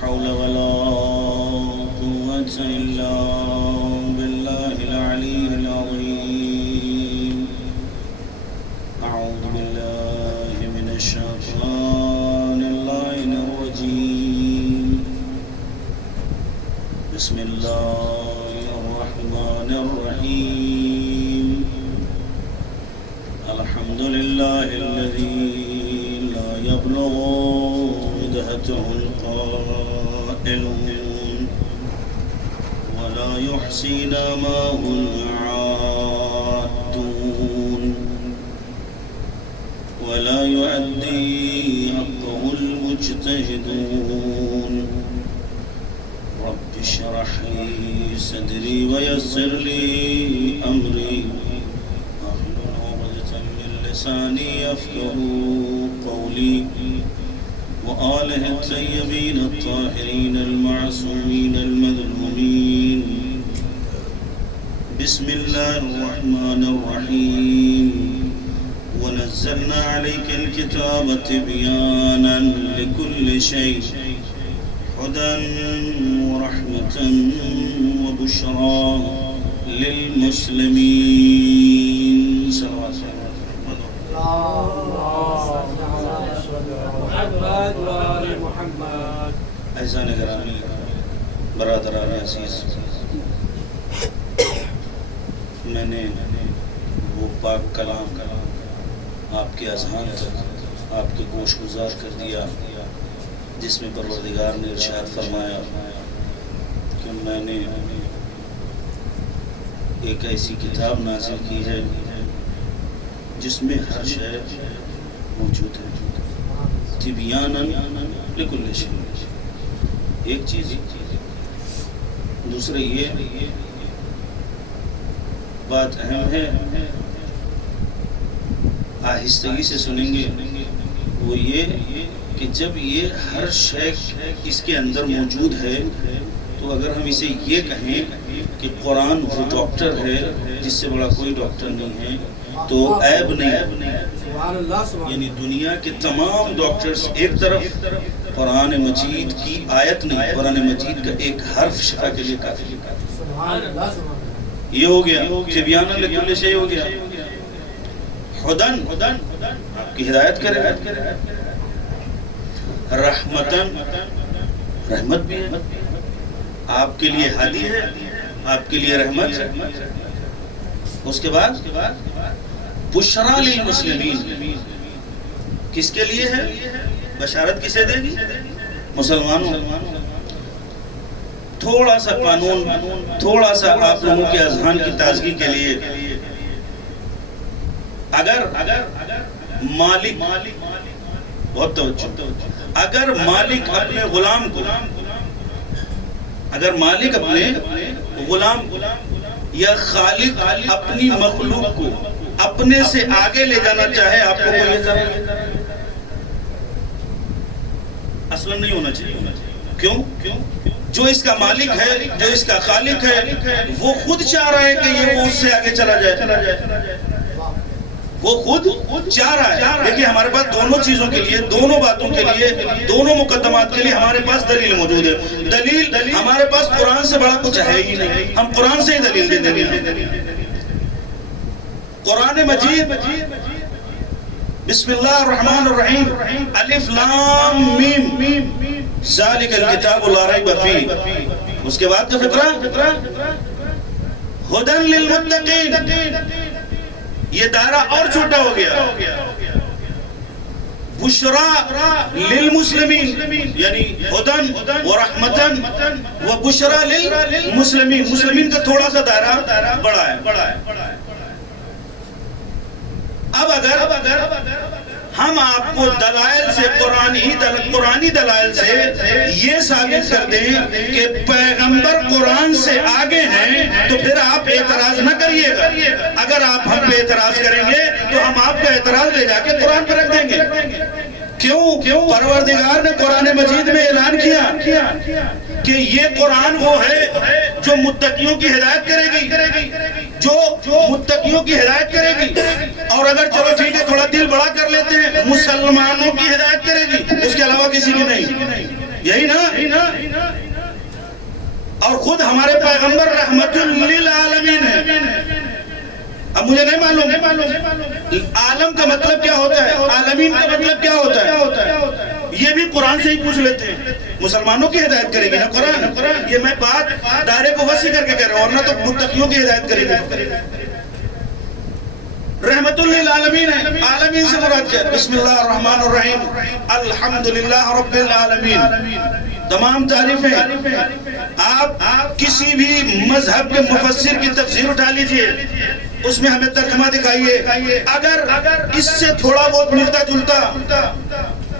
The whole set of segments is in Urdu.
حول ولا قوة إلا بالله العلي العظيم. أعوذ بالله من الشيطان اللعين الرجيم. بسم الله الرحمن الرحيم. الحمد لله الذي لا يبلغ مدحته القائلون ولا يحصي نعماه العادون ولا يؤدي حقه المجتهدون. رب اشرح لي صدري ويسر لي أمري واحلل عقدة من لساني يفقهوا قولي وآله الطيبين الطاهرين المعصومين المظلومين. بسم الله الرحمن الرحيم. ونزلنا عليك الكتاب تبيانا لكل شيء هدى ورحمة وبشرى للمسلمين. صلوات محمد. اعزائي گرامی، برادران عزیز، میں نے وہ پاک کلام آپ کے اذہان تک، آپ کے گوش گزار کر دیا جس میں پروردگار نے ارشاد فرمایا کہ میں نے ایک ایسی کتاب نازل کی ہے جس میں ہر شے موجود ہے. تبیانا لکل شیء. ایک چیز. دوسرا یہ بات اہم ہے، آہستگی سے سنیں گے، وہ یہ کہ جب یہ ہر شے اس کے اندر موجود ہے تو اگر ہم اسے یہ کہیں کہ قرآن وہ ڈاکٹر ہے جس سے بڑا کوئی ڈاکٹر نہیں ہے تو عیب نہیں. یعنی دنیا کے تمام ڈاکٹرز ایک طرف، قرآن مجید کی آیت نہیں، قرآن مجید کا ایک حرف شفا کے لیے کافی. یہ ہو گیا تبیانا لکل شیء، ہو گیا ہدن آپ کی ہدایت کرے، رحمتن رحمت بھی ہے، آپ کے لیے ہادی ہے، آپ کے لیے رحمت ہے. اس کے بعد بشرا للمسلمین، کس کے لیے ہے؟ بشارت کسے دے گی؟ مسلمانوں. تھوڑا سا قانون، تھوڑا سا آپ لوگوں کے اذہان کی تازگی کے لیے، اگر مالک، بہت توجہ، اگر مالک اپنے غلام کو، اگر مالک اپنے غلام یا خالق اپنی مخلوق کو اپنے سے آگے لے جانا چاہے، آپ کو کوئی اصلا نہیں ہونا چاہیے. کیوں؟ جو اس کا مالک ہے، جو اس کا خالق ہے، وہ خود چاہ رہا ہے کہ یہ وہ اس سے آگے چلا جائے. وہ خود چاہ رہا ہے. دیکھیں ہمارے پاس دونوں چیزوں کے لیے، دونوں باتوں کے لیے، دونوں مقدمات کے لیے ہمارے پاس دلیل موجود ہے. دلیل ہمارے پاس قرآن سے بڑا کچھ ہے ہی نہیں، ہم قرآن سے ہی دلیل دے دیں گے. قرآن مجید، بسم اللہ الرحمن الرحیم، الف لام میم، ذالک الکتاب لا ریب فیہ. اس کے بعد کا فقرہ ہدن للمتقین. یہ دائرہ اور چھوٹا ہو گیا. بشرا للمسلمین، یعنی ہدن و رحمتن و بشرا للمسلمین. مسلمین کا تھوڑا سا دائرہ بڑا ہے. اب اگر ہم آپ کو دلائل سے، قرآنی دلائل سے یہ ثابت کر دیں کہ پیغمبر قرآن سے آگے ہیں تو پھر آپ اعتراض نہ کریے گا. اگر آپ ہم پہ اعتراض کریں گے تو ہم آپ کا اعتراض لے جا کے قرآن پہ رکھ دیں گے. کیوں؟ پروردگار نے قرآن مجید میں اعلان کیا کہ یہ قرآن وہ ہے جو متقیوں کی ہدایت کرے گی، جو متقیوں کی ہدایت کرے گی. اور اگر چلو ٹھیک ہے تھوڑا دل بڑا کر لیتے ہیں، مسلمانوں کی ہدایت کرے گی، اس کے علاوہ کسی کی نہیں. یہی نا؟ اور خود ہمارے پیغمبر رحمت للعالمین ہیں. اب مجھے نہیں معلوم عالم کا مطلب کیا ہوتا ہے, عالمین کا مطلب کیا ہوتا ہے. یہ بھی قرآن سے ہی پوچھ لیتے ہیں. مسلمانوں کی ہدایت کرے گی نا قرآن. یہ میں بات دائرے کو وسیع کر کے کہہ رہا ہوں, ورنہ تو متقیوں کی ہدایت کرے گی. رحمت للعالمین ہے. عالمین سے مراد کیا ہے؟ بسم اللہ الرحمن الرحیم, الحمدللہ رب العالمین. تمام تعریفیں آپ کسی بھی مذہب کے مفسر کی تفسیر اٹھا لیجئے, اس میں ہمیں ترجمہ دکھائیے. اگر اس سے تھوڑا بہت ملتا جلتا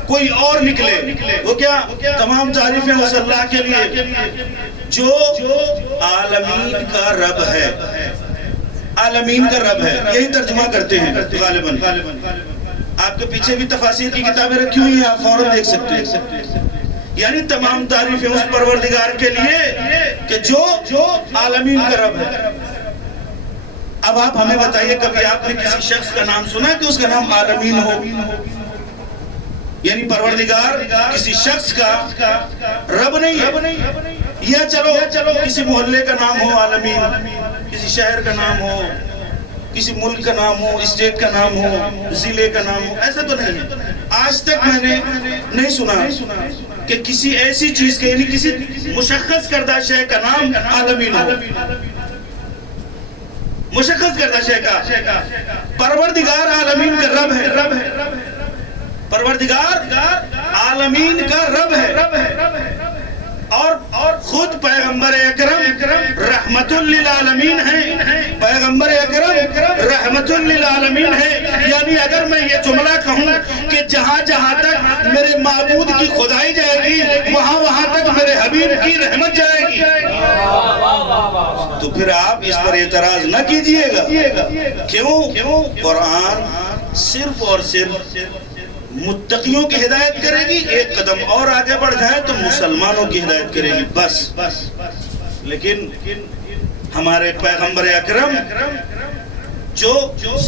کوئی اور نکلے, وہ کیا؟ تمام تعریفیں اس اللہ کے لیے جو عالمین کا رب ہے. عالمین کا رب ہے, یہی ترجمہ کرتے ہیں غالباً. آپ کے پیچھے بھی تفاسیر کی کتابیں رکھی ہوئی ہیں, آپ فوراً دیکھ سکتے ہیں. یعنی تمام تعریفیں اس پروردگار کے لیے کہ جو عالمین کا رب ہے. اب آپ ہمیں بتائیے, کبھی آپ نے کسی شخص کا نام سنا کہ اس کا نام عالمین ہو؟ یعنی پروردگار کسی شخص کا رب نہیں ہے. یا چلو کسی محلے کا نام ہو عالمین, کسی شہر کا نام ہو, کسی ملک کا نام ہو, اسٹیٹ کا نام ہو, ضلع کا نام ہو, ایسا تو نہیں ہے. آج تک میں نے نہیں سنا کہ کسی ایسی چیز کے, یعنی کسی مشخص کردہ شے کا نام عالمین ہو. مشخص کردہ شے کا. پروردگار عالمین کا رب ہے. پروردگار عالمین کا رب ہے. اور خود پیغمبر اکرم رحمت للعالمین ہیں. پیغمبر اکرم رحمت للعالمین ہیں. یعنی اگر میں یہ جملہ کہوں کہ جہاں جہاں تک میرے معبود کی خدائی جائے گی, وہاں تک میرے حبیب کی رحمت جائے گی, تو پھر آپ اس پر اعتراض نہ کیجئے گا. کیوں؟ قرآن صرف اور صرف متقیوں کی ہدایت کرے گی. ایک قدم اور آگے بڑھ جائے تو مسلمانوں کی ہدایت کرے گی, بس. لیکن ہمارے پیغمبر اکرم جو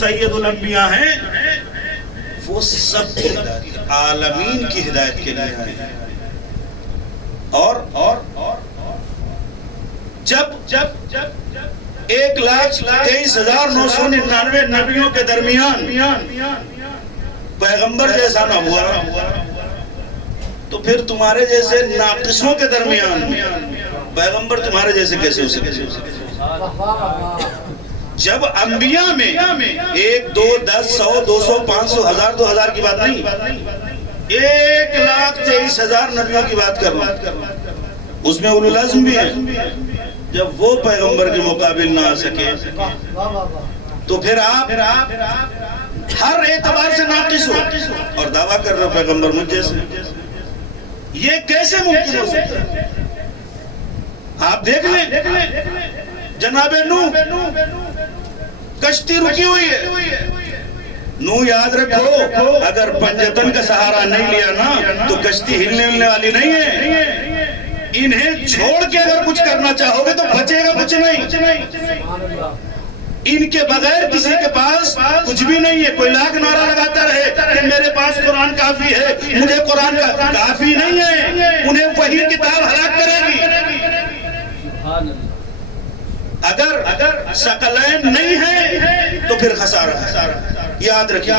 سید الانبیاء ہیں, وہ سب کی ہدایت, عالمین کی ہدایت کے لیے ہیں. اور جب 1,23,999 نبیوں کے درمیان پیغمبر جیسا نہ ہوا, تو پھر تمہارے جیسے ناقصوں کے درمیان پیغمبر تمہارے جیسے کیسے ہو سکتے؟ جب انبیاء میں 1 2 10 100 200 500 1000 2000 کی بات نہیں, 1,23,000 نبیوں کی بات کر رہا ہوں. اس میں اولو العزم بھی ہے. جب وہ پیغمبر کے مقابل نہ آ سکے, تو پھر آپ ہر اعتبار سے ناقص ہو اور دعویٰ کر رہے پیغمبر مجھ جیسے. یہ کیسے ممکن ہو سکتا ہے؟ آپ دیکھ لیں, جناب نوح, کشتی رکی ہوئی ہے. نوح یاد رکھو, اگر پنجتن کا سہارا نہیں لیا نا تو کشتی ہلنے والی نہیں ہے. انہیں چھوڑ کے اگر کچھ کرنا چاہو گے تو بچے گا کچھ نہیں. ان کے بغیر کسی کے پاس کچھ بھی نہیں ہے. کوئی لاکھ نعرہ لگاتا رہے کہ میرے پاس قرآن کافی ہے, مجھے قرآن کا کافی نہیں ہے, انہیں وہی کتاب ہلاک کرے گی. اگر ثقلین نہیں ہے تو پھر خسارہ ہے. یاد رکھیے,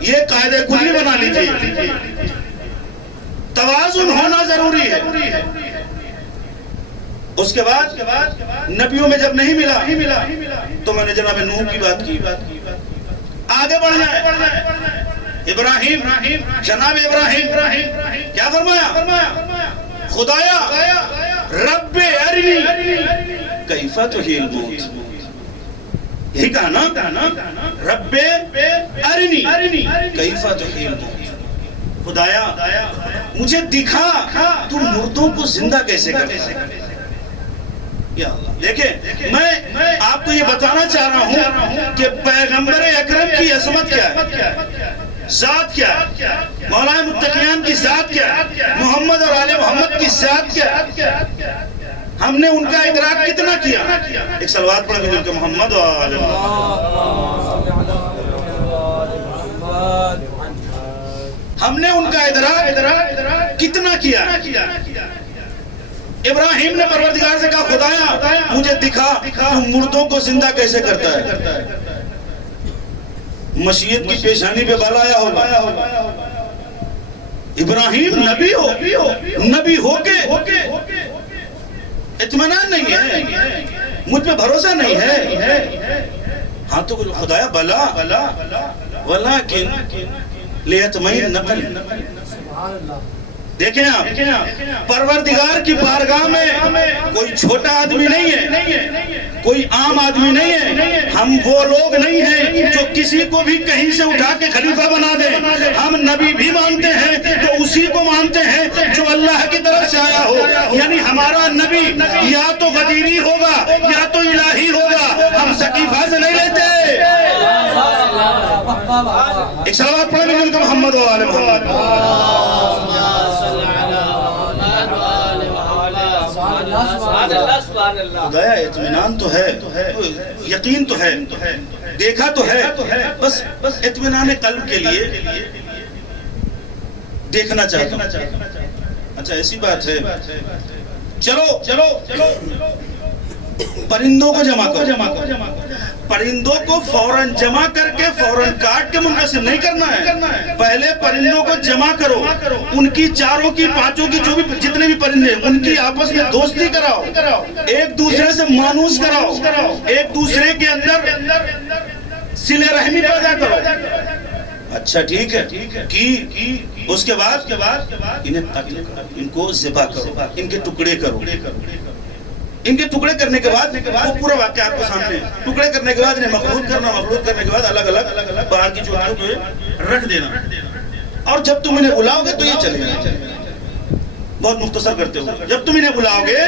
یہ قاعدہ کلی بنا لیجیے. توازن ہونا ضروری ہے. اس کے بعد نبیوں میں جب نہیں ملا تو میں نے جناب نوح کی بات کی. آگے بڑھنا ہے. ابراہیم, جناب ابراہیم کیا فرمایا؟ خدایا رب ارنی کیف تحیی الموت. یہی کہا نا, رب ارنی کیف تحیی الموت. خدایا مجھے دکھا تو مردوں کو زندہ کیسے کرتا ہے. یا اللہ, دیکھیں میں آپ کو یہ بتانا چاہ رہا ہوں کہ پیغمبر اکرم کی عظمت کیا ہے, ذات کیا ہے, مولا متقیان کی ذات کیا ہے, محمد اور آل محمد کی ذات کیا ہے. ہم نے ان کا ادراک کتنا کیا؟ ایک صلوات پڑھ کے محمد اور آل محمد. ہم نے ان کا ادراک کتنا کیا؟ ابراہیم نے پروردگار سے کہا خدایا مجھے دکھا تو مردوں کو زندہ کیسے کرتا ہے؟ مشیت کی پیشانی پہ بال آیا ہوگا. ابراہیم نبی ہو کے اطمینان نہیں ہے, مجھ پہ بھروسہ نہیں ہے. ہاں تو خدایا بلا ولیکن لیطمئن قلبی. دیکھیں آپ, پروردگار کی بارگاہ میں کوئی چھوٹا آدمی نہیں ہے, کوئی عام آدمی نہیں ہے. ہم وہ لوگ نہیں ہیں جو کسی کو بھی کہیں سے اٹھا کے خلیفہ بنا دیں. ہم نبی بھی مانتے ہیں تو اسی کو مانتے ہیں جو اللہ کی طرف سے آیا ہو. یعنی ہمارا نبی یا تو غدیری ہوگا یا تو الہی ہوگا, ہم سقیفہ سے نہیں لیتے. ایک صلوات پڑھیں مل کر محمد و آل محمد. خدایا اطمینان تو ہے, یقین تو ہے, دیکھا تو ہے, بس اطمینان قلب کے لیے دیکھنا چاہتا ہوں. اچھا ایسی بات ہے, چلو پرندوں کو جمع کرو. پرندوں کو فوراً جمع کر کے فوراً کاٹ کے منقسم نہیں کرنا ہے. پہلے پرندوں کو جمع کرو, ان کی چاروں کی پانچوں کی جو بھی جتنے بھی پرندے ان کی آپس میں دوستی کراؤ, ایک دوسرے سے مانوس کراؤ, ایک دوسرے کے اندر صلہ رحمی پیدا کرو. اچھا ٹھیک ہے کی اس کے بعد انہیں قتل کرو, ان کو ذبح کرو, ان کے ٹکڑے کرو. ان کے ٹکڑے کرنے کے بعد وہ پورا واقعہ آپ کو سامنے, ٹکڑے کرنے کے بعد انہیں مخلوط کرنے کے بعد الگ الگ پہاڑ کی چوٹیوں پہ رکھ دینا, اور جب تم انہیں بلاؤ گے تو یہ چلے گا. بہت مختصر کرتے ہو, جب تم انہیں بلاؤ گے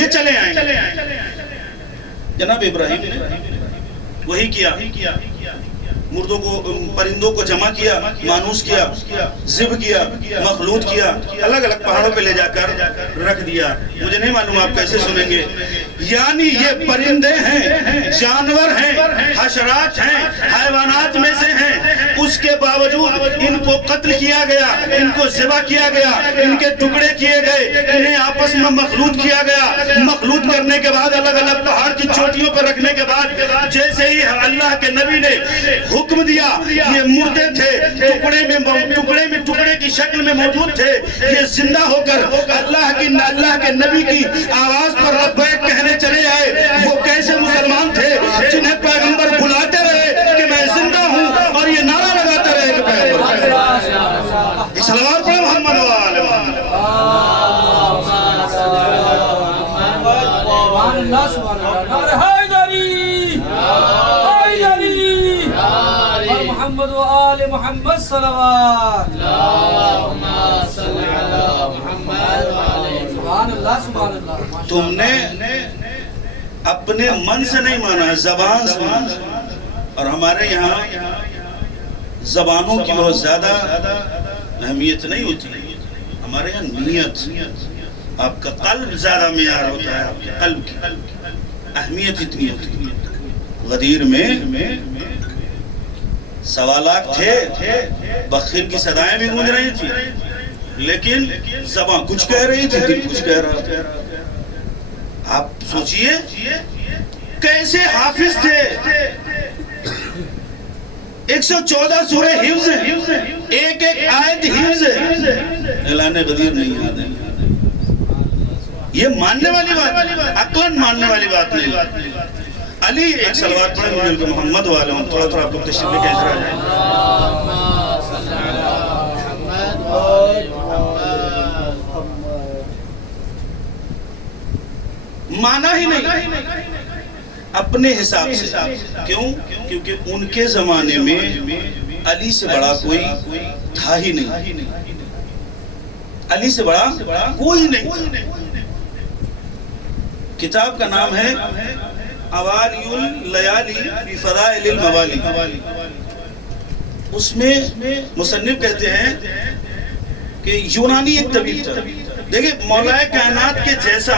یہ چلے آئیں گے. جناب ابراہیم نے وہی کیا, مردوں کو پرندوں کو جمع کیا, مانوس کیا, ذبح کیا, مخلوط کیا, الگ الگ پہاڑوں پہ لے جا کر رکھ دیا. مجھے نہیں معلوم آپ کیسے سنیں گے. یعنی یہ پرندے ہیں, جانور ہیں, حشرات ہیں, حیوانات میں سے ہیں, اس کے باوجود ان کو قتل کیا گیا, ان کو ذبح کیا گیا, ان کے ٹکڑے کیے گئے, انہیں آپس میں مخلوط کیا گیا. مخلوط کرنے کے بعد الگ الگ پہاڑ کی چوٹیوں پر رکھنے کے بعد جیسے ہی اللہ کے نبی نے حکم دیا, یہ مردے تھے, ٹکڑے کی شکل میں موجود تھے, یہ زندہ ہو کر اللہ کے نبی کی آواز پر لبیک کہنے چلے آئے. وہ کیسے مسلمان تھے جنہیں پیغمبر بلاتے رہے کہ میں زندہ ہوں, اور یہ نعرہ لگاتے رہے کہ پیغمبر. صلوات پڑھیں محمد و آل محمد. محمد و آل محمد صلوات. اللہم صلی علی محمد و آل. سبحان اللہ سبحان اللہ. تم نے اپنے من سے نہیں مانا ہے, زبان سے مانا. اور ہمارے یہاں زبانوں کی بہت زیادہ اہمیت نہیں ہوتی, ہمارے یہاں نیت, آپ کا قلب زیادہ معیار ہوتا ہے. آپ کے قلب کی اہمیت اتنی ہوتی ہے. غدیر میں سوالات تھے, بخیر کی صدائیں بھی گونج رہی تھی, لیکن زبان کچھ کہہ رہی تھی, دل کچھ کہہ رہا تھا. آپ سوچئے کیسے حافظ تھے, 114 سورہ حفظ ہیں, ایک ایک آیت حفظ ہے. اعلان غدیر نہیں یاد ہے. یہ ماننے والی بات, عقلاً ماننے والی بات نہیں. علی ایک صلوات پڑھیں مجھے کہ محمد و آل محمد. تھوڑا آپ لوگ تشریف لے کے ادھر آ جائیں. مانا ہی نہیں اپنے حساب سے. کیوں؟ کیونکہ ان کے زمانے میں علی سے بڑا کوئی تھا ہی نہیں, علی سے بڑا کوئی نہیں تھا. کتاب کا نام ہے اوالی اللیالی فی فضائل الموالی. اس میں مصنف کہتے ہیں کہ یونانی ایک طبیب تھا. دیکھیں مولا کائنات کے جیسا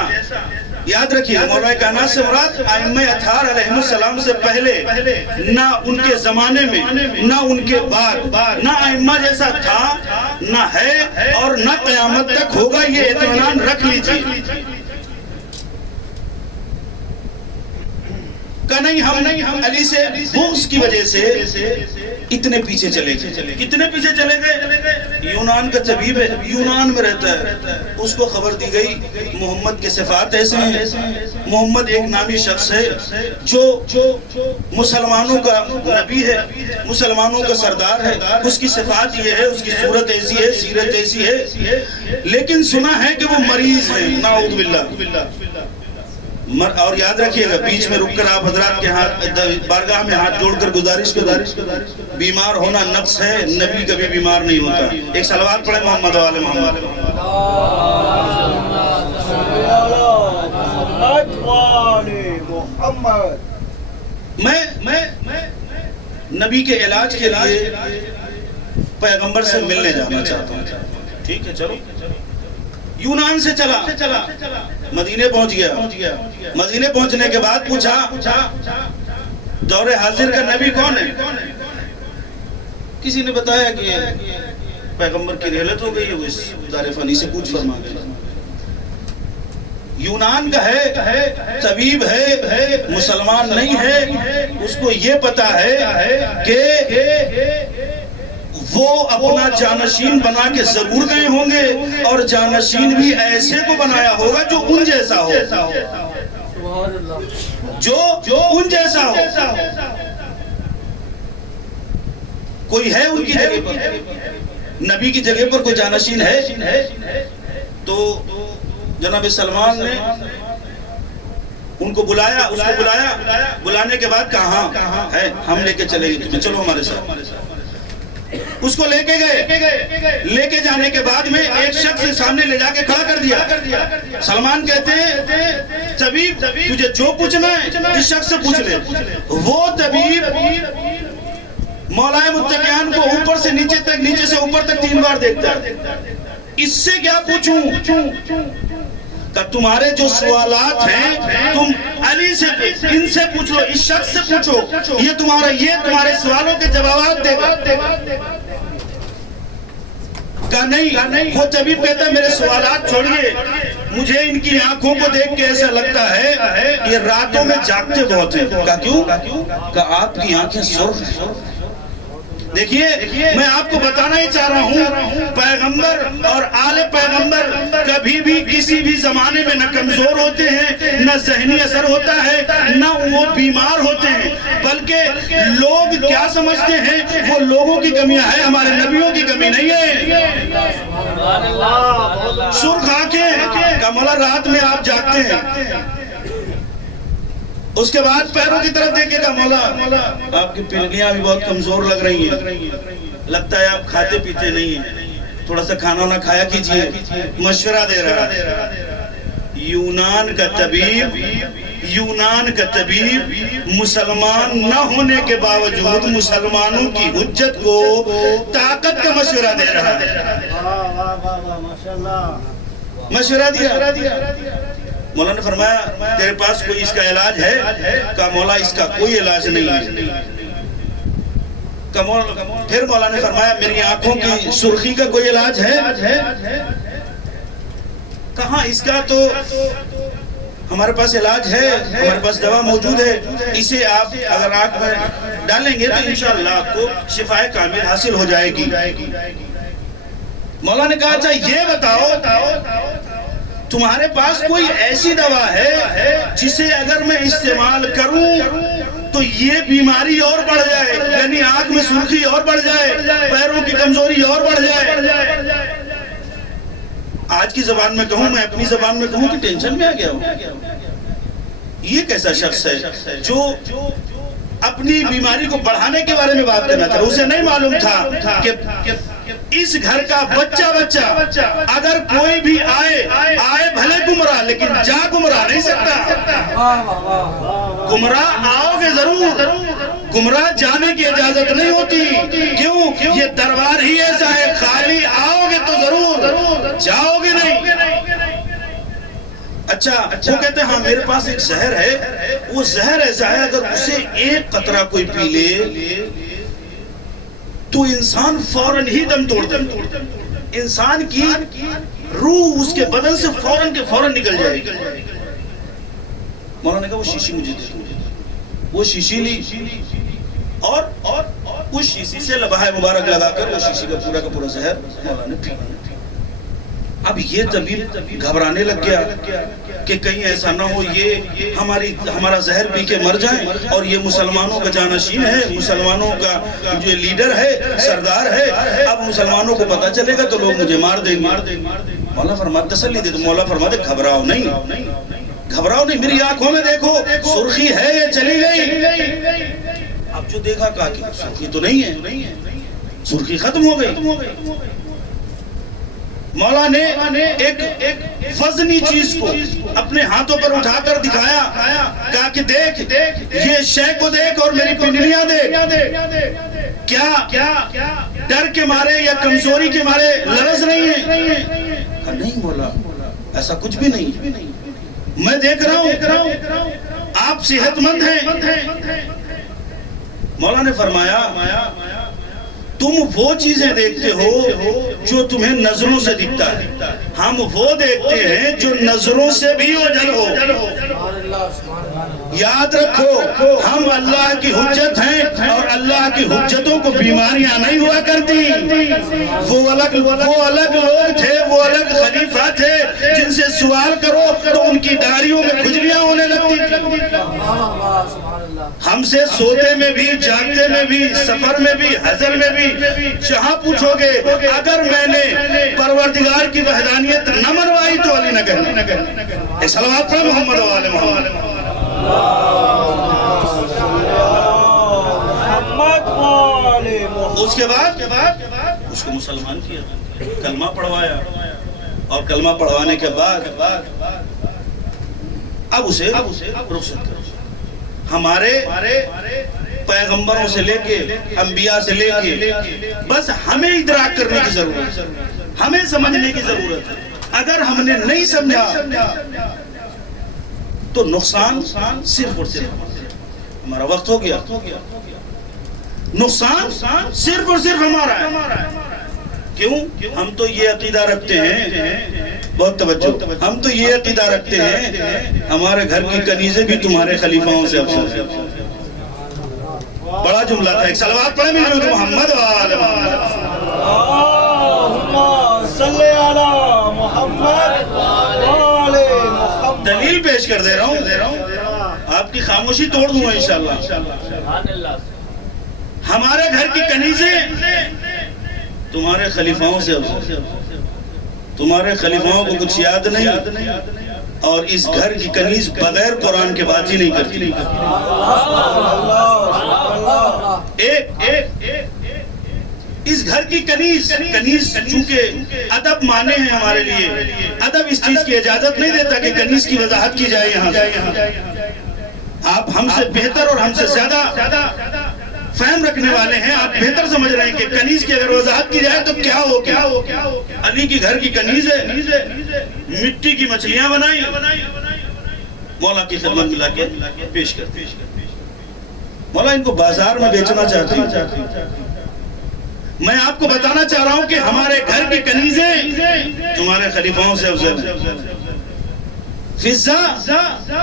یاد رکھیے مولا کائنات سے مراد ائمہ اطہار علیہ السلام سے پہلے، نہ ان کے زمانے میں نہ ان کے بعد نہ ائمہ جیسا تھا، نہ ہے اور نہ قیامت تک ہوگا، یہ اطمینان رکھ لیجیے کہ نہیں ہم علی سے بغض کی وجہ سے اتنے پیچھے چلے گئے. کتنے پیچھے چلے گئے؟ یونان کا طبیب ہے، یونان میں رہتا ہے، اس کو خبر دی گئی محمد کے صفات ایسے ہیں. محمد ایک نامی شخص ہے جو مسلمانوں کا نبی ہے، مسلمانوں کا سردار ہے، اس کی صفات یہ ہے، اس کی صورت ایسی ہے، سیرت ایسی ہے، لیکن سنا ہے کہ وہ مریض ہے، نعوذ باللہ. اور یاد رکھیے گا بیچ میں رک کر آپ حضرات کے بارگاہ میں ہاتھ جوڑ کر گزارش بیمار ہونا نقص ہے، نبی کبھی بیمار نہیں ہوتا. ایک صلوات پڑھے محمد والے محمد. میں نبی کے علاج کے لیے پیغمبر سے ملنے جانا چاہتا ہوں. ٹھیک ہے چلو. یونان سے چلا، مدینے پہنچ گیا. مدینے پہنچنے کے بعد پوچھا دور حاضر کا نبی کون ہے؟ کسی نے بتایا کہ پیغمبر کی رحلت ہو گئی ہے، وہ اس دار فانی سے پوچھ فرما گیا. یونان کا ہے، طبیب ہے، مسلمان نہیں ہے، اس کو یہ پتا ہے کہ وہ اپنا جانشین بنا کے ضرور گئے ہوں گے، اور جانشین بھی ایسے کو بنایا ہوگا جو ان جیسا ہو، جو ان جیسا ہو. کوئی ہے ان کی جگہ پر، نبی کی جگہ پر کوئی جانشین ہے؟ تو جناب سلمان نے ان کو بلایا، اس کو بلانے کے بعد کہا ہے ہم لے کے چلے گئے، چلو ہمارے ساتھ. اس کو لے کے گئے، لے کے جانے کے بعد میں ایک شخص سے سامنے لے جا کے کھڑا کر دیا. سلمان کہتے ہیں طبیب تجھے جو پوچھنا ہے اس شخص سے پوچھ لے. وہ طبیب مولا متقیان کو اوپر سے نیچے تک، نیچے سے اوپر تک 3 بار دیکھتا ہے. اس سے کیا پوچھوں؟ کہ تمہارے جو سوالات ہیں تم علی سے ان سے پوچھ لو، اس شخص سے پوچھو، یہ تمہارے سوالوں کے جوابات دے گا. کہا نہیں، وہ طبیب کہتا ہے میرے سوالات چھوڑیے، مجھے ان کی آنکھوں کو دیکھ کے ایسا لگتا ہے یہ راتوں میں جاگتے بہت ہیں. کہا کیوں؟ کہا آپ کی آنکھیں سرخ ہیں. دیکھیے میں آپ کو بتانا ہی چاہ رہا ہوں، پیغمبر اور آل پیغمبر کبھی بھی کسی بھی زمانے میں نہ کمزور ہوتے ہیں، نہ ذہنی اثر ہوتا ہے، نہ وہ بیمار ہوتے ہیں، بلکہ لوگ کیا سمجھتے ہیں وہ لوگوں کی کمیاں ہیں، ہمارے نبیوں کی کمی نہیں ہے. سرخ آنکھیں کا مولا رات میں آپ جاگتے ہیں. اس کے بعد پیروں کی طرف دیکھے گا مولا آپ کی پلکیاں بھی بہت کمزور لگ رہی ہیں، لگتا ہے آپ کھاتے پیتے نہیں ہیں، تھوڑا سا کھانا نہ کھایا کیجئے. مشورہ دے رہا ہے. یونان کا طبیب مسلمان نہ ہونے کے باوجود مسلمانوں کی حجت کو طاقت کا مشورہ دے رہا ہے. مشورہ دیا. مولا نے فرمایا تیرے پاس کوئی اس کا علاج ہے؟ کہا مولا اس کا کوئی علاج نہیں ہے. پھر مولا نے فرمایا میری آنکھوں کی سرخی کا کوئی علاج ہے؟ کہاں اس کا تو ہمارے پاس علاج ہے، ہمارے پاس دوا موجود ہے، اسے آپ اگر آنکھ میں ڈالیں گے تو انشاءاللہ آپ کو شفا کامل حاصل ہو جائے گی. مولا نے کہا اچھا یہ بتاؤ تمہارے پاس کوئی ایسی دوا ہے جسے اگر میں استعمال کروں تو یہ بیماری اور بڑھ جائے، یعنی آنکھ میں سرخی اور بڑھ جائے، پیروں کی کمزوری اور بڑھ جائے. آج کی زبان میں کہوں، میں اپنی زبان میں کہوں کہ ٹینشن میں آ گیا ہوں. یہ کیسا شخص ہے جو اپنی بیماری کو بڑھانے کے بارے میں بات کرنا چاہتا. اسے نہیں معلوم تھا کہ اس گھر کا بچہ اگر کوئی بھی آئے بھلے گمراہ لیکن جا گمراہ نہیں سکتا. گمراہ آؤ گے ضرور، گمراہ جانے کی اجازت نہیں ہوتی. کیوں؟ یہ دربار ہی ایسا ہے، خالی آؤ گے تو ضرور، جاؤ گے نہیں. اچھا وہ کہتے ہیں ہاں میرے پاس ایک زہر ہے، وہ زہر ایسا ہے اگر اسے ایک قطرہ کوئی پی لے تو انسان فوراً ہی دم توڑ دے، انسان کی روح اس کے بدن سے فوراً کے فوراً نکل جائے گی۔ مولانا نے کہا وہ شیشی مجھے دے دو، وہ شیشی لی اور اس شیشی سے لبہائے مبارک لگا کر وہ شیشی کا پورا زہر مولانا نے پی۔ اب یہ طبیب گھبرانے لگ گیا کہ کہیں ایسا نہ ہو یہ ہمارا زہر پی کے مر جائیں، اور یہ مسلمانوں کا جانشین ہے، مسلمانوں کا جو لیڈر ہے، سردار ہے، اب مسلمانوں کو پتہ چلے گا تو لوگ مجھے مار دیں گے۔ مولا فرماتے تسلی دے، تو مولا فرماتے گھبراؤ نہیں، گھبراؤ نہیں، میری آنکھوں میں دیکھو سرخی ہے یہ چلی گئی۔ اب جو دیکھا کہا کہ سرخی تو نہیں ہے، سرخی ختم ہو گئی۔ مولا نے ایک وزنی چیز کو اپنے ہاتھوں پر اٹھا کر دکھایا، کہا کہ دیکھ یہ شے کو دیکھ اور میری پنڈلیاں دیکھ، کیا ڈر کے مارے یا کمزوری کے مارے لرز نہیں ہے؟ کہا نہیں مولا ایسا کچھ بھی نہیں، میں دیکھ رہا ہوں آپ صحت مند ہیں۔ مولا نے فرمایا تم وہ چیزیں دیکھتے ہو جو تمہیں نظروں سے دکھتا ہے، ہم وہ دیکھتے ہیں جو نظروں سے بھی اوجھل ہو۔ یاد رکھو ہم اللہ کی حجت ہیں، اور اللہ کی حجتوں کو بیماریاں نہیں ہوا کرتی۔ وہ الگ لوگ تھے، وہ الگ خلیفہ تھے جن سے سوال کرو تو ان کی داڑھیوں میں کھجلیاں ہونے لگتی تھی۔ ہم سے سوتے میں بھی، جاگتے میں بھی، سفر میں بھی، حضر میں بھی، جہاں پوچھو گے اگر میں نے پروردگار کی وحدانیت نہ منوائی تو علی نہ کرنا۔ ایک صلوات پڑھ محمد و آل محمد۔ اس کے بعد اس کو مسلمان کیا، کلمہ پڑھوایا، اور کلمہ پڑھوانے کے بعد اب اسے رخصت کرو۔ ہمارے پیغمبروں سے لے کے، انبیاء سے لے کے، بس ہمیں ادراک کرنے کی ضرورت ہے، ہمیں سمجھنے کی ضرورت ہے۔ اگر ہم نے نہیں سمجھا تو نقصان صرف اور صرف ہمارا وقت ہو گیا، نقصان صرف اور صرف ہمارا ہے۔ کیوں؟ ہم تو یہ عقیدہ رکھتے ہیں، بہت توجہ، ہم تو یہ عقیدہ رکھتے ہیں ہمارے گھر کی کنیزیں بھی تمہارے خلیفاؤں سے افضل ہیں۔ بڑا جملہ تھا، ایک صلوات پڑھیں مل جو محمد و آل محمد۔ اللہم صلی علی محمد و آل محمد۔ دلیل پیش کر دے رہا ہوں، آپ کی خاموشی توڑ دوں گا انشاءاللہ۔ ہمارے گھر کی کنیزیں تمہارے خلیفاؤں سے افضل، تمہارے خلیفاؤں کو کچھ یاد نہیں، اور اس گھر کی کنیز بغیر قرآن کے بات ہی نہیں کرتی۔ اس گھر کی کنیز چونکہ ادب مانے ہیں ہمارے لیے، ادب اس چیز کی اجازت نہیں دیتا کہ کنیز کی وضاحت کی جائے یہاں سے۔ آپ ہم سے بہتر اور ہم سے زیادہ فہم رکھنے والے ہیں، آپ بہتر سمجھ رہے ہیں کہ کنیز کی اگر وضاحت کی جائے تو کیا ہو گیا۔ علی کی گھر کی کنیز ہے، مٹی کی مچھلیاں بنائی، مولا کی خدمت ملا کے پیش کرتے۔ مولا ان کو بازار میں بیچنا چاہتی ہوں، میں آپ کو بتانا چاہ رہا ہوں کہ ہمارے گھر کی کنیزیں تمہارے خلیفاؤں سے افضل ہیں۔ فضہ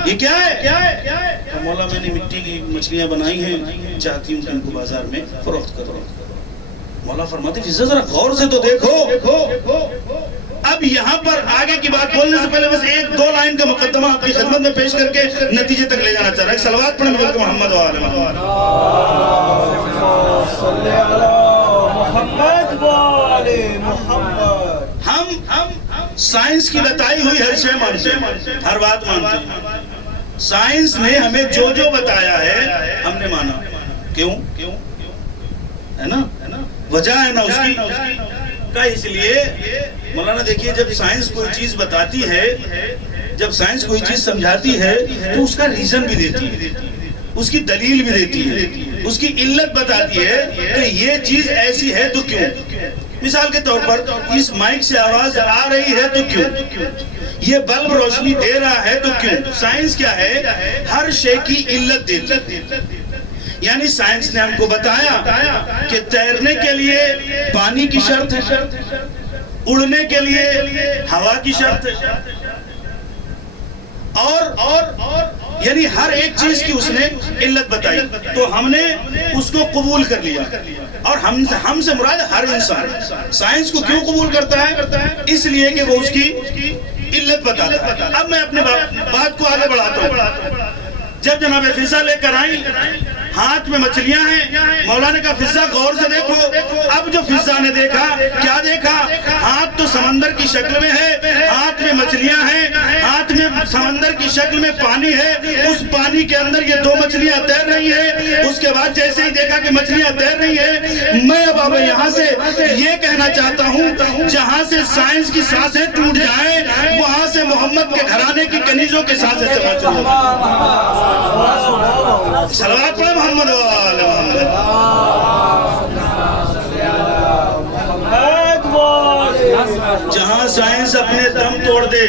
یہ کیا ہے؟ مولا میں نے مٹی کی مچھلیاں بنائی ہیں، چاہتی ہوں کہ ان کو بازار میں فروخت کرو۔ مولا فرماتے فضہ ذرا غور سے تو دیکھو۔ اب یہاں پر آگے کی بات بولنے سے پہلے بس ایک دو لائن کا مقدمہ آپ کی خدمت میں پیش کر کے نتیجے تک لے جانا چاہ رہا ہے۔ صلوات پڑھیں ملک محمد و آل محمد۔ ہم سائنس کی بتائی ہوئی ہر شے مانتے ہیں، ہر بات مانتے ہیں۔ سائنس نے ہمیں جو بتایا ہے ہم نے مانا۔ کیوں؟ ہے نا وجہ ہے نا اس کی کا، اس لیے مولانا دیکھیے جب سائنس کوئی چیز بتاتی ہے، جب سائنس کوئی چیز سمجھاتی ہے تو اس کا ریزن بھی دیتی ہے، اس کی دلیل بھی دیتی ہے، اس کی علت بتاتی ہے کہ یہ چیز ایسی ہے تو کیوں۔ مثال کے طور پر اس مائک سے آواز آ رہی ہے تو کیوں؟ یہ بلب روشنی دے رہا ہے تو کیوں؟ سائنس کیا ہے؟ ہر شے کی علت دیتی. یعنی سائنس نے ہم کو بتایا کہ تیرنے کے لیے پانی کی شرط ہے، اڑنے کے لیے ہوا کی شرط ہے، اور یعنی ہر ایک چیز کی اس نے علت بتائی. تو ہم نے اس کو قبول کر لیا. اور ہم سے مراد ہر انسان سائنس کو کیوں قبول کرتا ہے؟ اس لیے کہ وہ اس کی علت بتاتا ہے. اب میں اپنے بات کو آگے بڑھاتا ہوں. جب جناب فضا لے کر آئیں، ہاتھ میں مچھلیاں ہیں. مولا نے کہا فضا غور سے دیکھو. اب جو فضا نے دیکھا، کیا دیکھا؟ ہاتھ تو سمندر کی شکل میں ہے، ہاتھ میں مچھلیاں ہیں، ہاتھ میں سمندر کی شکل میں پانی ہے. اس پانی کے اندر یہ دو مچھلیاں تیر رہی ہیں. اس کے بعد جیسے ہی دیکھا کہ مچھلیاں تیر رہی ہیں، میں اب یہاں سے یہ کہنا چاہتا ہوں، جہاں سے سائنس کی سانسیں ٹوٹ جائیں، وہاں سے محمد کے گھرانے کی کنیزوں کے سانسیں چلنا چاہیے. صلوات پڑھیں محمد وآل محمد. جہاں سائنس اپنے دم توڑ دے،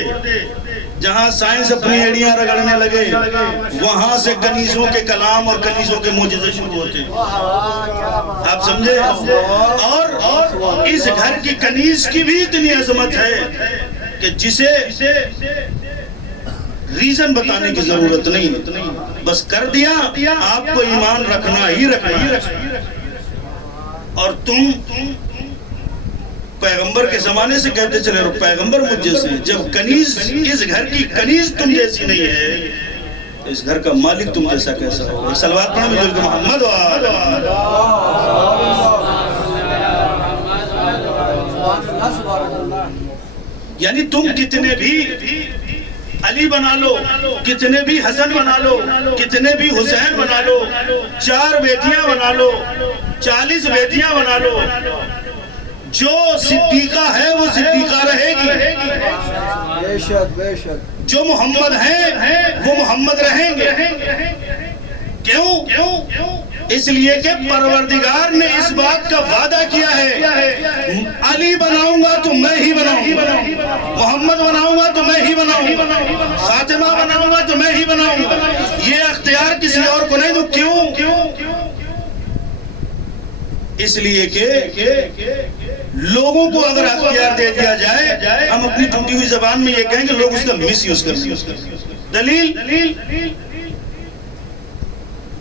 جہاں سائنس اپنی ایڑیاں رگڑنے لگے، وہاں سے کنیزوں کے کلام اور کنیزوں کے معجزے شروع ہوتے ہیں. آپ سمجھے؟ اور اس گھر کی کنیز کی بھی اتنی عظمت ہے کہ جسے ریزن بتانے کی ضرورت نہیں، بس کر دیا. آپ کو ایمان رکھنا ہی رکھنا ہے. اور تم پیغمبر کے زمانے سے کہتے چلے رہو پیغمبر مجھ جیسے. جب کنیز، اس گھر کی کنیز تم جیسی نہیں ہے، اس گھر کا مالک تم جیسا کیسا ہوگا؟ صلوات پڑھیں مجھے محمد یعنی تم کتنے بھی علی بنا لو، کتنے بھی حسن بنا لو، کتنے بھی حسین بنا لو، 4 بیٹیاں بنا لو، 40 بیٹیاں بنا لو، جو صدیقہ ہے وہ صدیقہ رہے گی. بے شک بے شک. جو محمد ہیں وہ محمد رہیں گے. کیوں؟ اس لیے کہ پروردگار نے اس بات کا وعدہ کیا ہے، علی بناؤں گا تو میں ہی بناؤں گا، محمد بناؤں گا تو میں ہی بناؤں گا، فاطمہ بناؤں گا تو میں ہی بناؤں گا. یہ اختیار کسی اور کو نہیں دوں. کیوں؟ اس لیے کہ لوگوں کو اگر اختیار دے دیا جائے، ہم اپنی ٹوٹی ہوئی زبان میں یہ کہیں کہ لوگ اس کا مس یوز کرتے ہیں.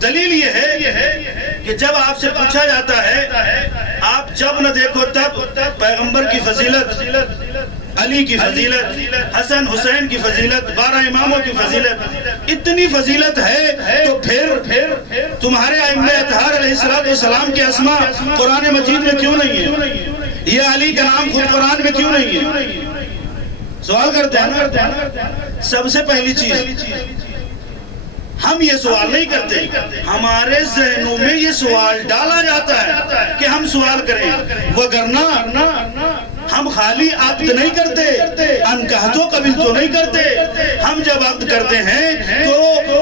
دلیل یہ ہے کہ جب آپ سے پوچھا جاتا ہے، آپ جب نہ دیکھو تب پیغمبر کی فضیلت، علی کی فضیلت، حسن حسین کی فضیلت، 12 اماموں کی فضیلت، اتنی فضیلت ہے تو پھر تمہارے ائمہ اطہار علیہ السلام کے اسماء قرآن مجید میں کیوں نہیں ہے؟ یہ علی کا نام خود قرآن میں کیوں نہیں ہے؟ سوال کرتے ہیں نا. سب سے پہلی چیز، ہم یہ سوال نہیں کرتے، ہمارے ذہنوں میں یہ سوال ڈالا جاتا ہے کہ ہم سوال کریں. وگرنہ ہم خالی عقد نہیں کرتے، انکحتو قبل تو نہیں کرتے. ہم جب عقد کرتے ہیں تو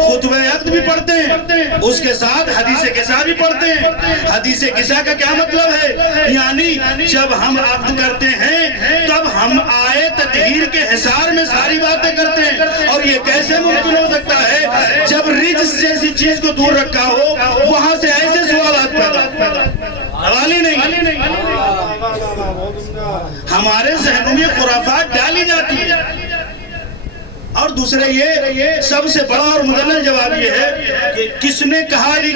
خطبہ عقد بھی پڑھتے ہیں، اس کے ساتھ حدیث قصہ بھی پڑھتے ہیں. حدیث قصہ کا کیا مطلب ہے؟ یعنی جب ہم عقد کرتے ہیں تب ہم آئے تطہیر کے حصار میں ساری باتیں کرتے ہیں. اور یہ کیسے ممکن ہو سکتا ہے جب رجس جیسی چیز کو دور رکھا ہو، وہاں سے ایسے سوالات پیدا حوالی نہیں. ہمارے ذہنوں میں خرافات ڈالی جاتی ہے. اور دوسرے یہ سب سے بڑا اور مدلل جواب یہ ہے کہ کس نے کہا علی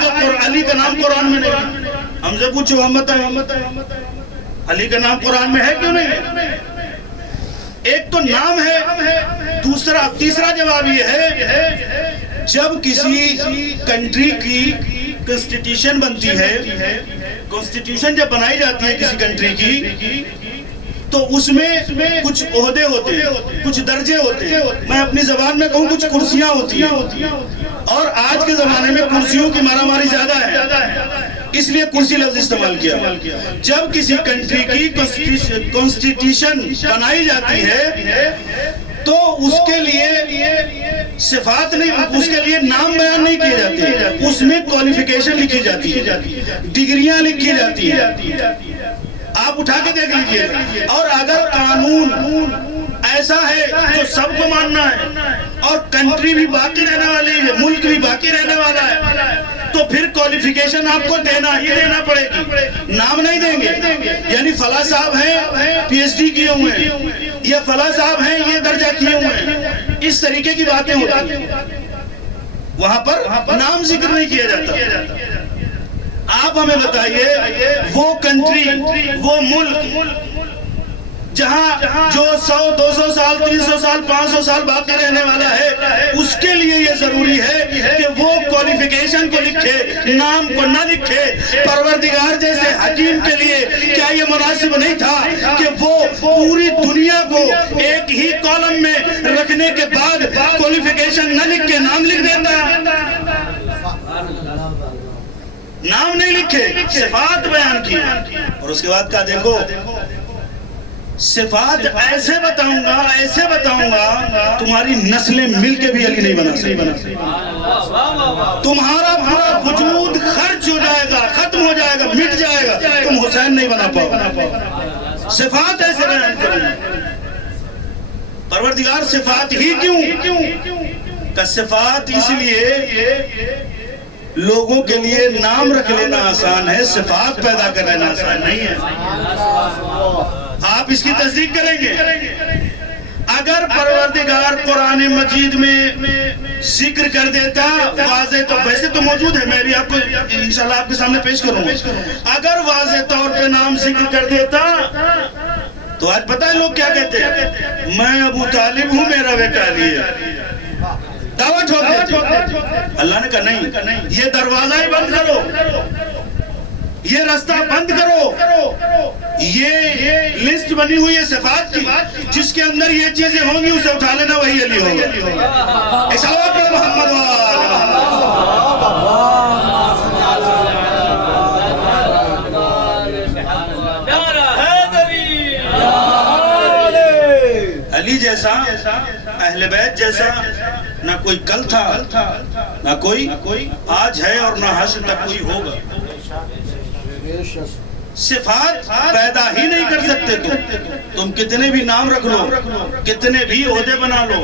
کا نام قرآن میں نہیں؟ ہم سے پوچھو، علی کا نام قرآن میں ہے کیوں نہیں ہے؟ ایک تو نام ہے، تیسرا جواب یہ ہے جب کسی کنٹری کی کنسٹیٹیوشن بنتی ہے، کنسٹیٹیوشن جب بنائی جاتی ہے کسی کنٹری کی، تو اس میں کچھ عہدے ہوتے ہیں، کچھ درجے ہوتے ہیں. میں اپنی زبان میں کہوں کچھ کرسیاں ہوتی ہیں. اور آج کے زمانے میں کرسیوں کی مارا ماری زیادہ ہے، اس لیے کرسی لفظ استعمال کیا. جب کسی کنٹری کی کنسٹیٹیوشن بنائی جاتی ہے تو اس کے لیے صفات نہیں، اس کے لیے نام بیان نہیں کیے جاتے، اس میں کوالیفیکیشن لکھی جاتی ہے، ڈگریاں لکھی جاتی ہیں. آپ اٹھا کے دیکھ لیجئے. اور اگر قانون ایسا ہے جو سب کو ماننا ہے اور کنٹری بھی باقی رہنے والی ہے, ملک بھی باقی رہنے والا ہے, تو پھر کوالیفیکیشن آپ کو دینا ہی دینا پڑے گی, نام نہیں دیں گے. یعنی فلاں صاحب ہیں پی ایچ ڈی کیے ہوئے ہیں, یا فلاں صاحب ہیں یہ درجہ کیے ہوئے ہیں, اس طریقے کی باتیں ہوتی ہیں. وہاں پر نام ذکر نہیں کیا جاتا. آپ ہمیں بتائیے وہ کنٹری, وہ ملک جہاں جو 100 200 سال 300 سال 500 سال باقی رہنے والا ہے, اس کے لیے یہ ضروری ہے کہ وہ کوالیفیکیشن کو لکھے, نام کو نہ لکھے. پروردگار جیسے حکیم کے لیے کیا یہ مناسب نہیں تھا کہ وہ پوری دنیا کو ایک ہی کالم میں رکھنے کے بعد کوالیفیکیشن نہ لکھ کے نام لکھ دیتا؟ نام نہیں لکھے, صفات بیان کی, اور اس کے بعد کہا دیکھو صفات ایسے بتاؤں گا تمہاری نسلیں مل کے بھی علی نہیں بنا سکتی. تمہارا پورا وجود خرچ ہو جائے گا, ختم ہو جائے گا, مٹ جائے گا, تم حسین نہیں بنا پاؤ. صفات ایسے بیان کروں. پروردگار صفات ہی کیوں کہ صفات اس لیے لوگوں کے لیے نام رکھ لینا آسان ہے, صفات پیدا کر لینا آسان نہیں ہے. آپ اس کی تصدیق کریں گے. اگر پروردگار قرآن مجید میں ذکر کر دیتا واضح, تو ویسے تو موجود ہے, میں بھی آپ کو انشاءاللہ آپ کے سامنے پیش کروں گا. اگر واضح طور پہ نام ذکر کر دیتا تو آج پتہ ہے لوگ کیا کہتے ہیں, میں ابو طالب ہوں, میرا بیٹا علی ہے, دعویٰ ٹھوک دیتے. اللہ نے کہا نہیں, یہ دروازہ ہی بند کرو, یہ راستہ بند کرو. یہ لسٹ بنی ہوئی ہے صفات کی, جس کے اندر یہ چیزیں ہوں گی اسے اٹھا لینا, وہی علی ہوگا. ایک صلوات پڑھو محمد وآل محمد. علی جیسا, اہل بیت جیسا نہ کوئی کل تھا, نہ کوئی آج ہے, اور نہ حشر تک کوئی ہوگا. صفات پیدا ہی نہیں کر سکتے تم کتنے بھی نام رکھ لو, کتنے بھی عہدے بنا لو.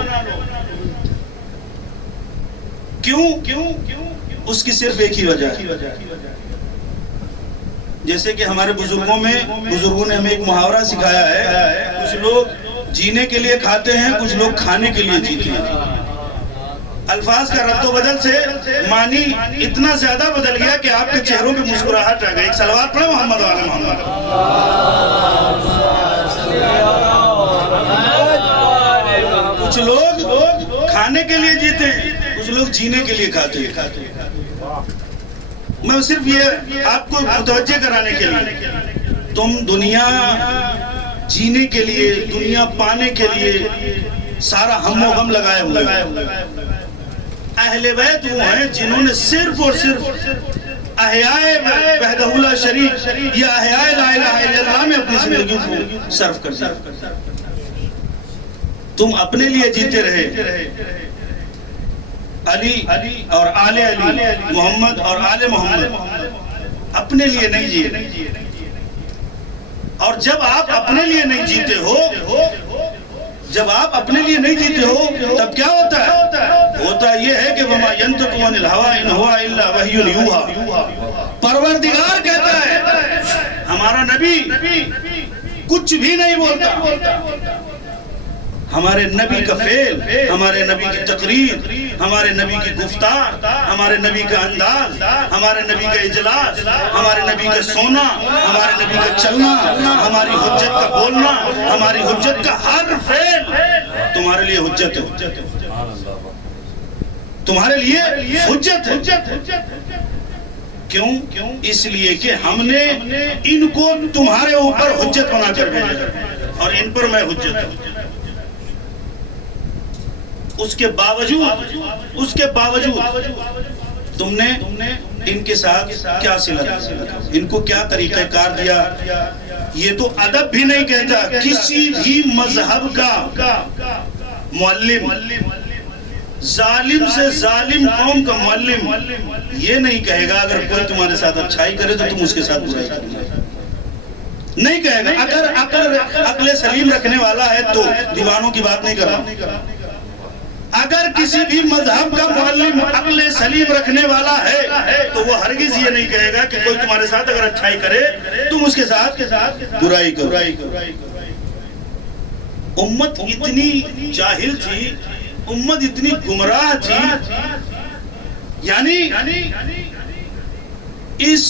کیوں؟ اس کی صرف ایک ہی وجہ ہے. جیسے کہ ہمارے بزرگوں نے ہمیں ایک محاورہ سکھایا ہے, کچھ لوگ جینے کے لیے کھاتے ہیں, کچھ لوگ کھانے کے لیے جیتے ہیں. الفاظ کا رد و بدل سے معنی اتنا زیادہ بدل گیا کہ آپ کے چہروں پہ مسکراہٹ آ گئی. ایک صلوات پڑھو محمد وآل محمد. کچھ لوگ کھانے کے لیے جیتے ہیں, کچھ لوگ جینے کے لیے کھاتے ہیں. میں صرف یہ آپ کو متوجہ کرانے کے لیے, تم دنیا جینے کے لیے, دنیا پانے کے لیے سارا ہم و غم لگائے ہوئے. اہل بیت وہ ہیں جنہوں نے صرف اور صرف احیاء وحدہ لا شریک یا احیاء لا الہ الا اللہ میں اپنی زندگی کو صرف کر دیا. تم اپنے لیے جیتے رہے, علی اور آل علی, محمد اور آل محمد, اپنے لیے نہیں جیے. اور جب آپ اپنے لیے نہیں جیتے ہو, جب آپ اپنے لیے نہیں جیتے ہو, تب کیا ہوتا ہے؟ ہوتا یہ ہے کہ وَمَا يَنْتَقُ عَنِ الْهَوَىٰ إِنْ هُوَ إِلَّا وَحْيٌ يُوحَىٰ. پروردگار کہتا ہے, ہمارا نبی کچھ بھی نہیں بولتا. ہمارے نبی کا فعل, ہمارے نبی کی تقریر, ہمارے نبی کی گفتار, ہمارے نبی کا انداز, ہمارے نبی کا اجلاس, ہمارے نبی کا سونا, ہمارے نبی کا چلنا, ہماری حجت کا بولنا, ہماری حجت کا ہر فعل تمہارے لیے حجت ہے. تمہارے لیے حجت ہے. کیوں؟ اس لیے کہ ہم نے ان کو تمہارے اوپر حجت بنا کر بھیجا, اور ان پر میں حجت ہوں. اس کے باوجود تم نے ان کے ساتھ کیا صلت, ان کو کیا طریقہ کار دیا. یہ تو ادب بھی نہیں کہتا. کسی بھی مذہب کا معلم, ظالم سے ظالم قوم کا معلم یہ نہیں کہے گا اگر کوئی تمہارے ساتھ اچھائی کرے تو تم اس کے ساتھ برائی کرو. نہیں کہے گا. اگر عقل سلیم رکھنے والا ہے تو دیوانوں کی بات نہیں کر رہا. اگر کسی بھی مذہب کا معلم عقل سلیم رکھنے والا ہے تو وہ ہرگز یہ نہیں کہے گا کہ کوئی تمہارے ساتھ اگر اچھائی کرے تم اس کے ساتھ برائی کرو. امت اتنی جاہل تھی, امت اتنی گمراہ تھی, یعنی اس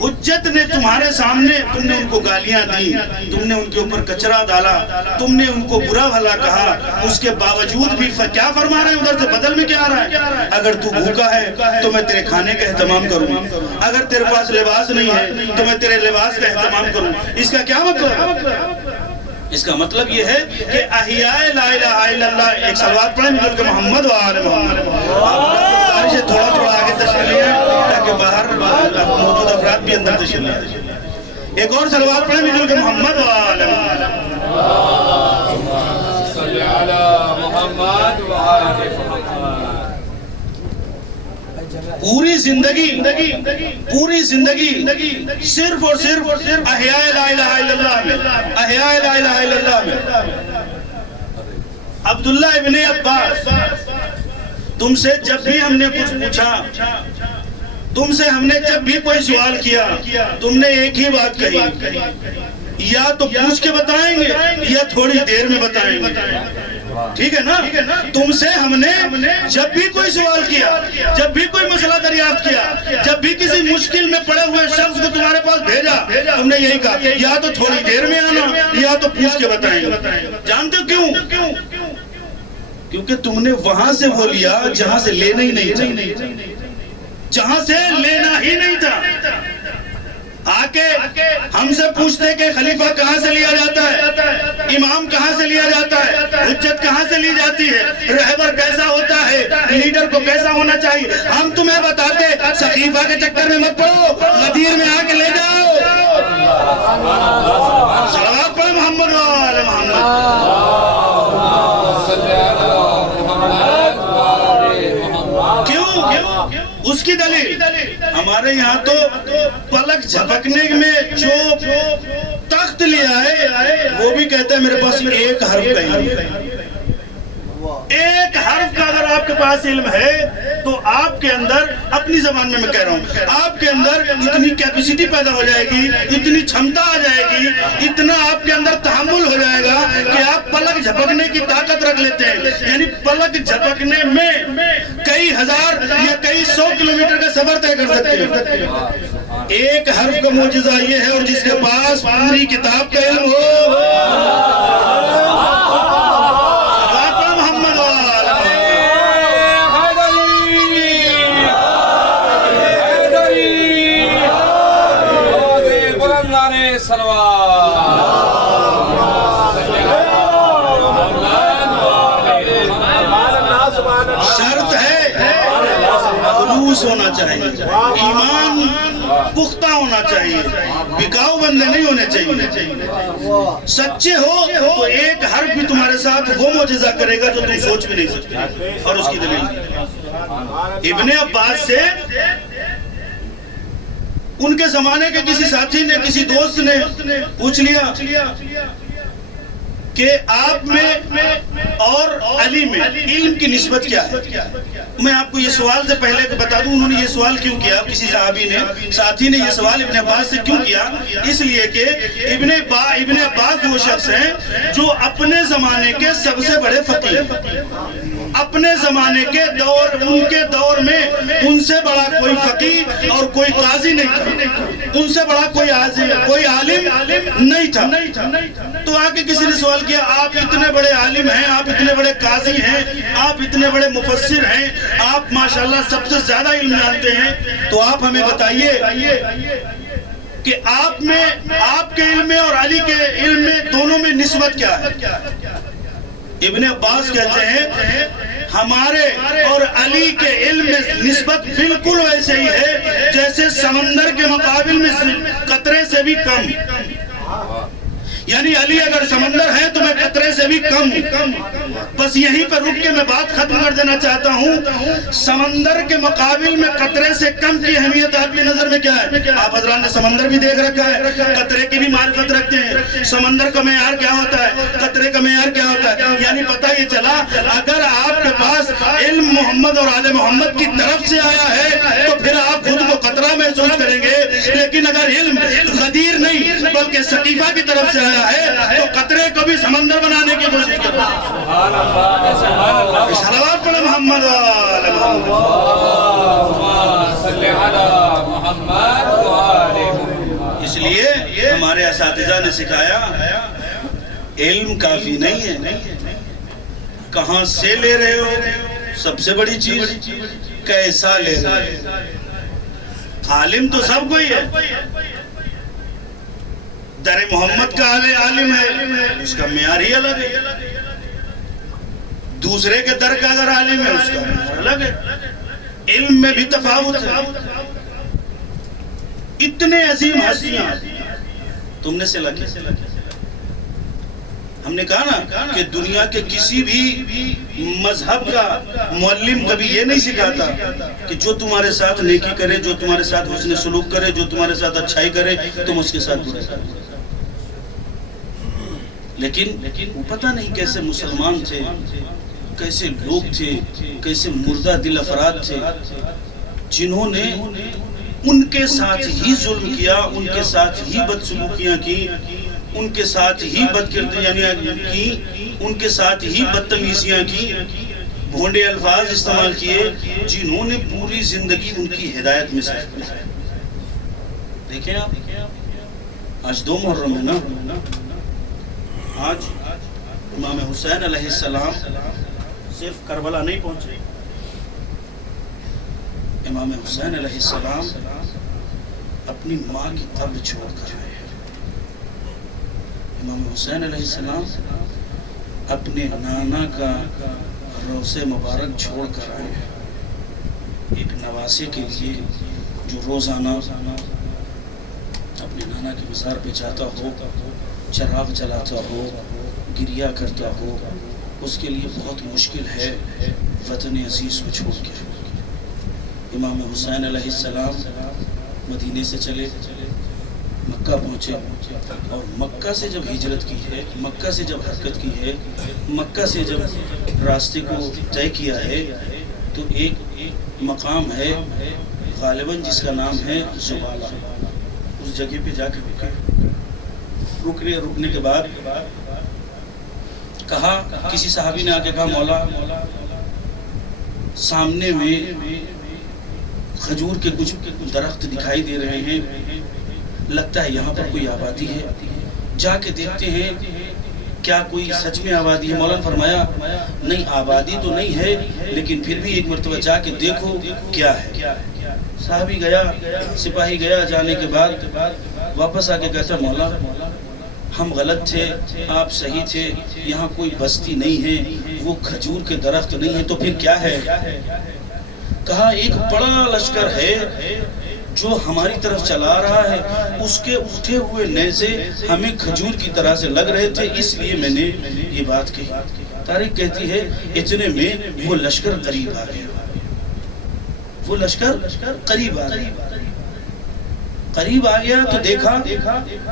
حجت نے تمہارے سامنے, تم نے ان کو گالیاں دی, تم نے ان کے اوپر کچرا ڈالا, تم نے ان کو برا بھلا کہا, اس کے باوجود بھی کیا فرما رہے ہیں ادھر سے بدل میں کیا آ رہا ہے؟ اگر تو بھوکا ہے تو میں تیرے کھانے کا اہتمام کروں, اگر تیرے پاس لباس نہیں ہے تو میں تیرے لباس کا اہتمام کروں. اس کا کیا مطلب ہے؟ اس کا مطلب یہ ہے کہ احیاء لا الہ الا اللہ. ایک صلوات پڑھیں مل کے محمد و آل محمد. تھوڑا تھوڑا آگے تشریح لیں تاکہ باہر موجود افراد بھی اندر تشریح لیں. ایک اور صلوات پڑھیں مل کے محمد و آل محمد. صلی علی محمد و آل محمد. پوری زندگی صرف اور صرف احیاء لا الہ الا اللہ میں, احیاء لا الہ الا اللہ میں. عبداللہ ابن عباس, تم سے جب بھی ہم نے کچھ پوچھا, تم سے ہم نے جب بھی کوئی سوال کیا, تم نے ایک ہی بات کہی, یا تو پوچھ کے بتائیں گے یا تھوڑی دیر میں بتائیں گے. ٹھیک ہے نا؟ تم سے ہم نے جب بھی کوئی سوال کیا, جب بھی کوئی مسئلہ دریافت کیا, جب بھی کسی مشکل میں پڑے ہوئے شخص کو تمہارے پاس بھیجا, ہم نے یہی کہا یا تو تھوڑی دیر میں آنا یا تو پوچھ کے بتائیں گے. جانتے ہو کیوں؟ کیونکہ تم نے وہاں سے وہ لیا جہاں سے لینا ہی نہیں تھا, جہاں سے لینا ہی نہیں تھا. آکے ہم سے پوچھتے کہ خلیفہ کہاں سے لیا جاتا ہے, امام کہاں سے لیا جاتا ہے, حجت کہاں سے لی جاتی ہے, رہبر کیسا ہوتا ہے, لیڈر کو کیسا ہونا چاہیے. ہم تمہیں بتاتے سقیفہ کے چکر میں مت پڑو, غدیر میں آ کے لے جاؤ. صلوات پڑھ محمد و آل محمد. اس کی دلیل ہمارے یہاں تو پلک جھپکنے میں جو تخت لیا ہے وہ بھی کہتا ہے میرے پاس ایک حرف کا علم. ایک حرف کا اگر آپ کے پاس علم ہے تو آپ کے اندر, اپنی زبان میں کہہ رہا ہوں, آپ کے اندر اتنی کیپیسٹی پیدا ہو جائے گی, اتنی چھمتا آ جائے گی, اتنا آپ کے اندر تحمل ہو جائے گا کہ آپ پلک جھپکنے کی طاقت رکھ لیتے ہیں. یعنی پلک جھپکنے میں کئی ہزار یا کئی 100 کلومیٹر کا سفر طے کر سکتے ہیں. ایک حرف کا معجزہ یہ ہے, اور جس کے پاس پوری کتاب کا علم ہو. شرط ہے خلوص ہونا چاہیے, ایمان پختہ ہونا چاہیے, بکاؤ بندے نہیں ہونے چاہیے. سچے ہو تو ایک حرف بھی تمہارے ساتھ وہ معجزہ کرے گا جو تم سوچ بھی نہیں سکتے. اور اس کی دلیل ابن عباس سے ان کے زمانے کے کسی ساتھی نے, کسی دوست نے پوچھ لیا کہ آپ میں اور علی میں علم کی نسبت کیا ہے. میں آپ کو یہ سوال سے پہلے بتا دوں, انہوں نے یہ سوال کیوں کیا, کسی صحابی نے, ساتھی نے یہ سوال ابن عباس سے کیوں کیا. اس لیے کہ ابن عباس وہ شخص ہیں جو اپنے زمانے کے سب سے بڑے فقیہ, اپنے زمانے کے دور, ان کے دور میں ان سے بڑا کوئی فقیہ اور کوئی قاضی نہیں تھا, ان سے بڑا کوئی عالم نہیں تھا. تو آگے کسی نے سوال کیا, آپ اتنے بڑے عالم ہیں, آپ اتنے بڑے قاضی ہیں, آپ اتنے بڑے مفسر ہیں, آپ ماشاءاللہ سب سے زیادہ علم جانتے ہیں, تو آپ ہمیں بتائیے کہ آپ کے علم میں اور علی کے علم میں دونوں میں نسبت کیا ہے. ابن عباس کہتے ہیں ہمارے اور علی کے علم میں نسبت بالکل ویسے ہی ہے جیسے سمندر کے مقابل میں قطرے سے بھی کم. یعنی علی اگر سمندر ہے تو میں قطرے سے بھی کم. بس یہیں پر رک کے میں بات ختم کر دینا چاہتا ہوں. سمندر کے مقابل میں قطرے سے کم کی اہمیت آپ کی نظر میں کیا ہے؟ آپ حضرات نے سمندر بھی دیکھ رکھا ہے, قطرے کی بھی معرفت رکھتے ہیں. سمندر کا معیار کیا ہوتا ہے, قطرے کا معیار کیا ہوتا ہے. یعنی پتہ یہ چلا اگر آپ کے پاس علم محمد اور آل محمد کی طرف سے آیا ہے تو پھر آپ خود کو قطرہ محسوس کریں گے. لیکن اگر علم غدیر نہیں بلکہ سقیفہ کی طرف سے آیا ہے تو قطرے کو بھی سمندر بنانے کی کوشش کریں. سبحان اللہ سبحان اللہ. صلوات پڑھیں محمد وآل محمد. اللہم صلی علی محمد وآل محمد. اس لیے ہمارے اساتذہ نے سکھایا علم کافی نہیں ہے, کہاں سے لے رہے ہو سب سے بڑی چیز, کیسا لے رہے ہو. عالم تو سب کوئی ہے, در محمد کا عالم ہے اس کا معیار ہی الگ ہے, دوسرے کے در کا اگر عالم ہے اس کا معیار الگ ہے. علم میں بھی تفاوت ہے. اتنے عظیم ہستیاں تم نے سلا کی. ہم نے کہا نا کہ دنیا کے کسی بھی مذہب کا معلم کبھی یہ نہیں سکھاتا کہ جو تمہارے ساتھ نیکی کرے, جو تمہارے ساتھ حسن سلوک کرے, جو تمہارے ساتھ اچھائی کرے تم اس کے ساتھ برے کرو. لیکن وہ پتہ نہیں کیسے مسلمان تھے, کیسے لوگ تھے, کیسے مردہ دل افراد تھے جنہوں نے ان کے ساتھ ہی ظلم کیا, ان کے ساتھ ہی بدسلوکیاں کی, ان کے ساتھ ہی بدکردیاں کی, ان کے ساتھ ہی بدتمیزیاں کی, بھونڈے الفاظ استعمال کیے, جنہوں نے پوری زندگی ان کی ہدایت میں صرف کی. دیکھیں آپ آج 2 محرم ہے نا, آج امام حسین علیہ السلام صرف کربلا نہیں پہنچے, امام حسین علیہ السلام اپنی ماں کی تب چھوڑ کر آئے. امام حسین علیہ السلام اپنے نانا کا روضہ مبارک چھوڑ کر آئے, ایک نواسے کے لیے جو روزانہ اپنے نانا کے مزار پہ جاتا ہو, چراغ جلاتا ہو, گریہ کرتا ہو, اس کے لیے بہت مشکل ہے وطن عزیز کو چھوڑ کے. امام حسین علیہ السلام مدینے سے چلے, مکہ پہنچے, اور مکہ سے جب ہجرت کی ہے, مکہ سے جب حرکت کی ہے, مکہ سے جب راستے کو طے کیا ہے تو ایک مقام ہے غالباً جس کا نام ہے زبالہ. اس جگہ پہ جا کے رکنے کے بعد کہا, کسی صحابی نے آ کے کہا مولا سامنے میں کھجور کے کچھ درخت دکھائی دے رہے ہیں, لگتا ہے یہاں پر کوئی آبادی ہے, جا کے دیکھتے ہیں کیا کوئی سچ میں آبادی ہے. مولانا فرمایا نہیں آبادی تو نہیں ہے, لیکن پھر بھی ایک مرتبہ جا کے دیکھو کیا ہے. صحابی گیا, سپاہی گیا, جانے کے بعد واپس آ کے کہتا مولا ہم غلط تھے, آپ صحیح تھے, یہاں کوئی بستی نہیں ہے, وہ کھجور کے درخت نہیں ہے, تو پھر کیا ہے. کہا ایک بڑا لشکر ہے جو ہماری طرف چلا رہا ہے, اس کے اٹھے ہوئے نیزے ہمیں کھجور کی طرح سے لگ رہے تھے, اس لیے میں نے یہ بات کہی. تاریخ کہتی ہے اتنے میں وہ لشکر قریب آ گیا, وہ لشکر قریب آ گیا. قریب آ گیا تو دیکھا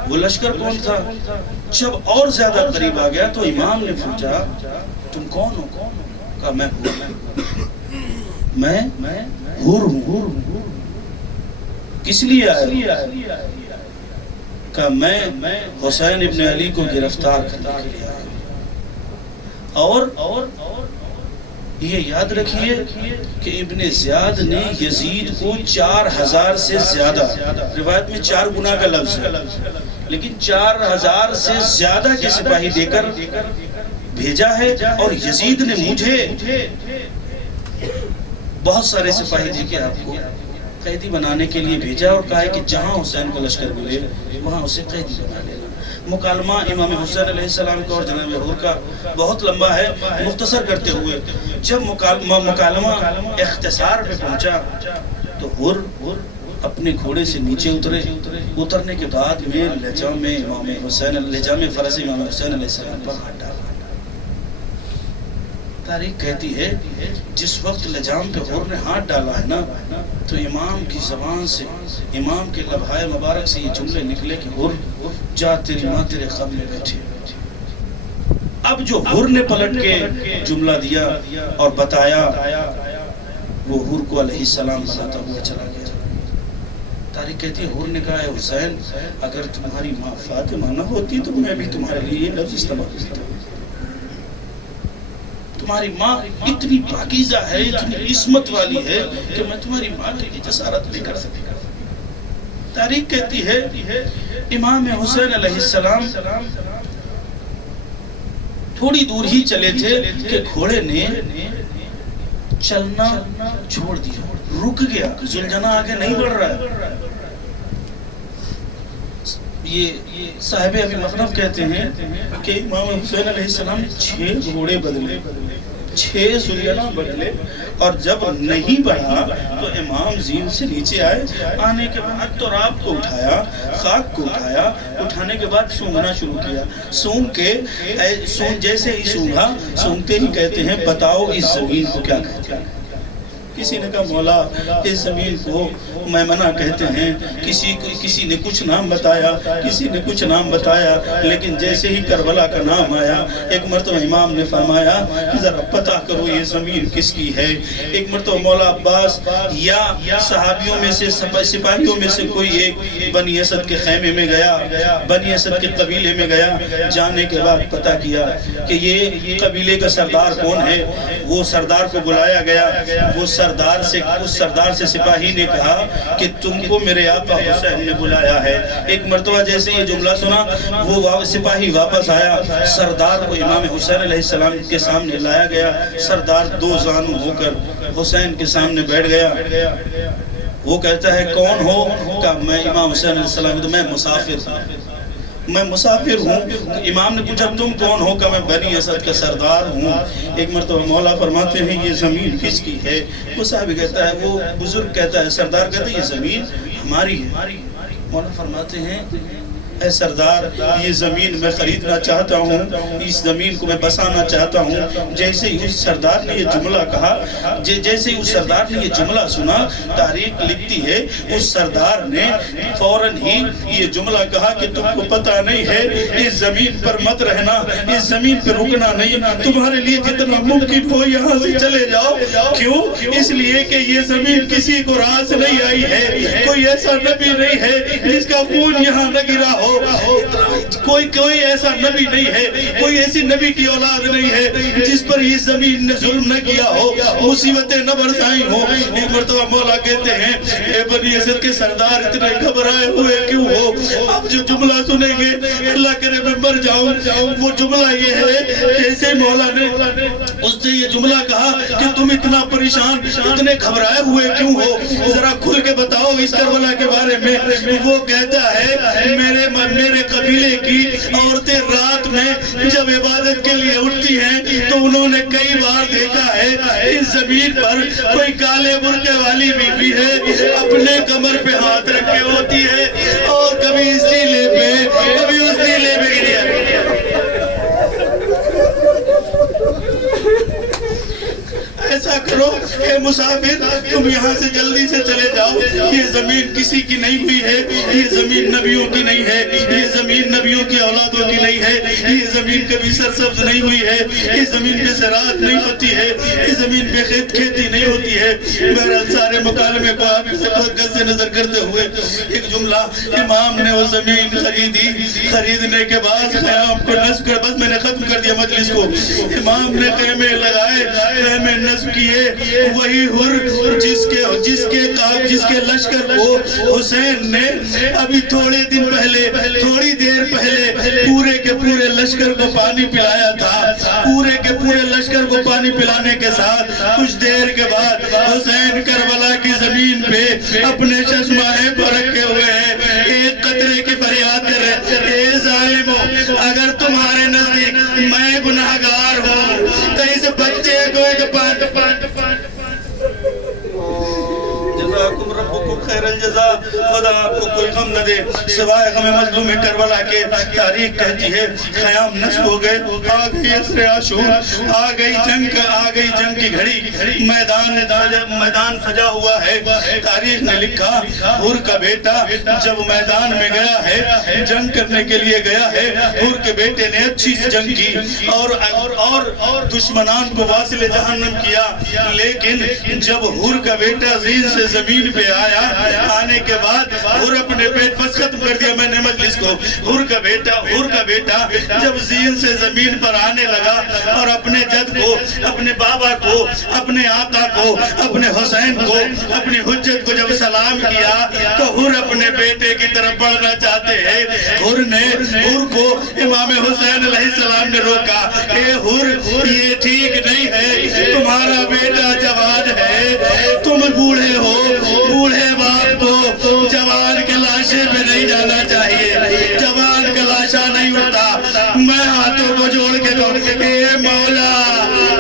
وہ لشکر کون تھا. جب اور زیادہ قریب آ گیا تو امام نے پوچھا تم کون ہو. کہا میں حور ہوں. کس لیے آیا. کہا میں حسین ابن علی کو گرفتار کرنے کے لیے آیا. اور یہ یاد رکھیے کہ ابن زیاد نے یزید کو 4000 سے زیادہ, روایت میں 4 گنا کا لفظ ہے, لیکن 4000 سے زیادہ کے سپاہی دے کر بھیجا ہے, اور یزید نے مجھے بہت سارے سپاہی دے کے آپ کو قیدی بنانے کے لیے بھیجا, اور کہا ہے کہ جہاں حسین کا لشکر ملے وہاں اسے قیدی بنا لینا. مکالمہ امام حسین علیہ السلام کا اور جناب حور کا بہت لمبا ہے, مختصر کرتے ہوئے جب مکالمہ اختصار پہ پہنچا تو حور اپنے گھوڑے سے نیچے اترنے کے بعد میں لجام امام حسین لجام فرض امام حسین علیہ السلام پر ہاتھ ڈالا۔ تاریخ کہتی ہے جس وقت لجام پہ حر نے ہاتھ ڈالا ہے نا تو امام کی زبان سے، امام کے لبھائے مبارک سے یہ جملے نکلے کہ حر جا تیری ماں تیرے قبر میں بیٹھی۔ اب جو حر نے پلٹ کے جملہ دیا اور بتایا وہ حر کو علیہ السلام بناتا ہوا چلا گیا۔ تاریخ کہتی ہے حر نے کہا ہے حسین اگر تمہاری ماں فاطمہ نہ ہوتی تو میں بھی تمہارے لیے یہ لفظ استعمال کرتا۔ تمہاری ماں اتنی پاکیزہ ہے، اتنی عصمت والی ہے کہ میں تمہاری ماں کی جسارت نہیں کر سکتا۔ تاریخ کہتی ہے امام حسین علیہ السلام تھوڑی دور ہی چلے تھے کہ گھوڑے نے چلنا چھوڑ دیا، رک گیا، زلجنا آگے نہیں بڑھ رہا ہے۔ یہ صاحب ابی مخنف کہتے ہیں کہ امام حسین علیہ السلام 6 گھوڑے بدلے، 6 زلجنا بدلے، اور جب نہیں بڑھا تو امام زین سے نیچے آئے۔ آنے کے بعد تو رات کو اٹھایا، خاک کو اٹھایا، اٹھانے کے بعد سونگنا شروع کیا۔ سونگ کے جیسے ہی سونگا، سونگتے ہی کہتے ہیں بتاؤ اس زمین کو کیا کہتے ہیں؟ کسی نے کہا مولا اس زمین کو میمنہ کہتے ہیں، کسی نے کچھ نام بتایا، کسی نے کچھ نام بتایا، لیکن جیسے ہی کربلا کا نام آیا ایک مرتبہ امام نے فرمایا کہ ذرا پتہ کرو یہ زمین کس کی ہے۔ ایک مرتبہ مولا عباس یا صحابیوں میں سے سپاہیوں میں سے کوئی ایک بنی اسد کے خیمے میں گیا، بنی اسد کے قبیلے میں گیا، جانے کے بعد پتہ کیا کہ یہ قبیلے کا سردار کون ہے۔ وہ سردار کو بلایا گیا، وہ اس سردار سے سپاہی نے کہا کہ تم کو میرے آقا حسین نے بلایا ہے۔ ایک مرتبہ جیسے یہ جملہ سنا وہ سپاہی واپس آیا، سردار کو امام حسین علیہ السلام کے سامنے لایا گیا۔ سردار 2 زانو ہو کر حسین کے سامنے بیٹھ گیا۔ وہ کہتا ہے کون ہو؟ کہ میں امام حسین علیہ السلام، تو میں مسافر ہوں۔ امام نے پوچھا تم کون ہو؟ کہ میں بنی اسد کا سردار ہوں۔ ایک مرتبہ مولا فرماتے ہیں یہ زمین کس کی ہے؟ وہ صاحب کہتا ہے، وہ بزرگ کہتا ہے، سردار کہتا ہے یہ زمین ہماری ہے۔ مولا فرماتے ہیں اے سردار یہ زمین میں خریدنا چاہتا ہوں، اس زمین کو میں بسانا چاہتا ہوں۔ جیسے ہی اس سردار نے یہ جملہ کہا، جیسے ہی اس سردار نے یہ جملہ سنا، تاریخ لکھتی ہے اس سردار نے فوراً ہی یہ جملہ کہا کہ تم کو پتہ نہیں ہے اس زمین پر مت رہنا، اس زمین پر رکنا نہیں، تمہارے لیے جتنا ممکن ہو یہاں سے چلے جاؤ۔ کیوں؟ اس لیے کہ یہ زمین کسی کو راس نہیں آئی ہے، کوئی ایسا نبی نہیں ہے جس کا خون یہاں نہ گرا ہو، کوئی ایسا نبی نہیں ہے، کوئی ایسی نبی کی اولاد نہیں ہے جس پر یہ زمین نے ظلم نہ کیا ہو، مصیبتیں نہ برسائی ہو۔ ایک مرتبہ مولا کہتے ہیں اے بنی اسد کے سردار اتنے گھبرائے ہوئے کیوں ہو؟ اب جو جملہ سنیں گے اللہ کرے میں مر جاؤں۔ وہ جملہ یہ ہے جیسے مولا نے اس سے یہ جملہ کہا کہ تم اتنا پریشان، اتنے گھبرائے ہوئے کیوں ہو، ذرا کھل کے بتاؤ اس کربلا کے بارے میں۔ وہ کہتا ہے میرے قبیلے کی عورتیں رات میں جب عبادت کے لیے اٹھتی ہیں تو انہوں نے کئی بار دیکھا ہے اس زمین پر کوئی کالے برقع والی بی بی ہے، اپنے کمر پہ ہاتھ رکھے ہوتی ہے اور کبھی اس نیلے پہ کبھی اس نیلے پہ گریا۔ ایسا کرو اے مسافر تم یہاں سے جلدی سے چلے جاؤ، یہ زمین کسی کی نہیں ہوئی ہے، یہ زمین نبیوں کی نہیں ہے، یہ زمین نبیوں کی اولادوں کی نہیں ہے، یہ زمین کبھی سرسبز نہیں ہوئی ہے، اس زمین پہ زراعت نہیں ہوتی ہے، اس زمین پہ کھیتی نہیں ہوتی ہے۔ بہرحال سارے مکالمے کو آپ سے نظر کرتے ہوئے ایک جملہ، امام نے وہ زمین خریدنے کے بعد خیام کو نصب کر، بس میں نے ختم کر دیا مجلس کو، امام نے خیمے لگائے، خیمے نصب کیے، وہی حر جس کے لشکر کو حسین نے ابھی تھوڑی دیر پہلے پورے کے پورے لشکر کو پانی پلایا تھا، پورے کے پورے لشکر کو پانی پلانے کے ساتھ کچھ دیر کے بعد حسین کربلا کی زمین پہ اپنے چشمائے پر رکھے ہوئے ہیں، ایک قطرے کی فریاد کر رہے ہیں اے ظالمو اگر تمہارے نزدیک میں گناہگار ہوں تو اس بچے کو ایک جزاکم ربکم خیر الجزا. خدا آپ کو کوئی غم نہ دے سوائے غم مظلوم کربلا کے. تاریخ کہتی ہے خیام نصب ہو گئے, آ گئی عصر عاشور, آ گئی جنگ کی گھڑی, میدان سجا ہوا ہے. تاریخ نے لکھا حور کا بیٹا جب میدان میں گیا ہے, جنگ کرنے کے لیے گیا ہے, حور کے بیٹے نے اچھی جنگ کی اور دشمنان کو واصل جہنم کیا. لیکن جب حور کا بیٹا زین سے زمین پہ آیا, آنے کے بعد حور اپنے پیٹ بس ختم کر دیا میں نے مجلس کو. حور کا بیٹا جب زین سے زمین پر آنے لگا اور اپنے جد کو, اپنے بابا کو, اپنے آقا کو, اپنے حسین کو, اپنی حجت کو جب سلام کیا تو حور اپنے بیٹے کی طرف بڑھنا چاہتے ہیں. حور کو امام حسین علیہ السلام نے روکا, اے حور یہ ٹھیک نہیں ہے, تمہارا بیٹا جوان ہے, تم بوڑھے ہو, بوڑھے باپ کو جوان کے لاشے پہ نہیں جانا چاہیے, جوان کا لاشا نہیں اٹھتا. میں ہاتھوں کو جوڑ کے کہوں اے مولا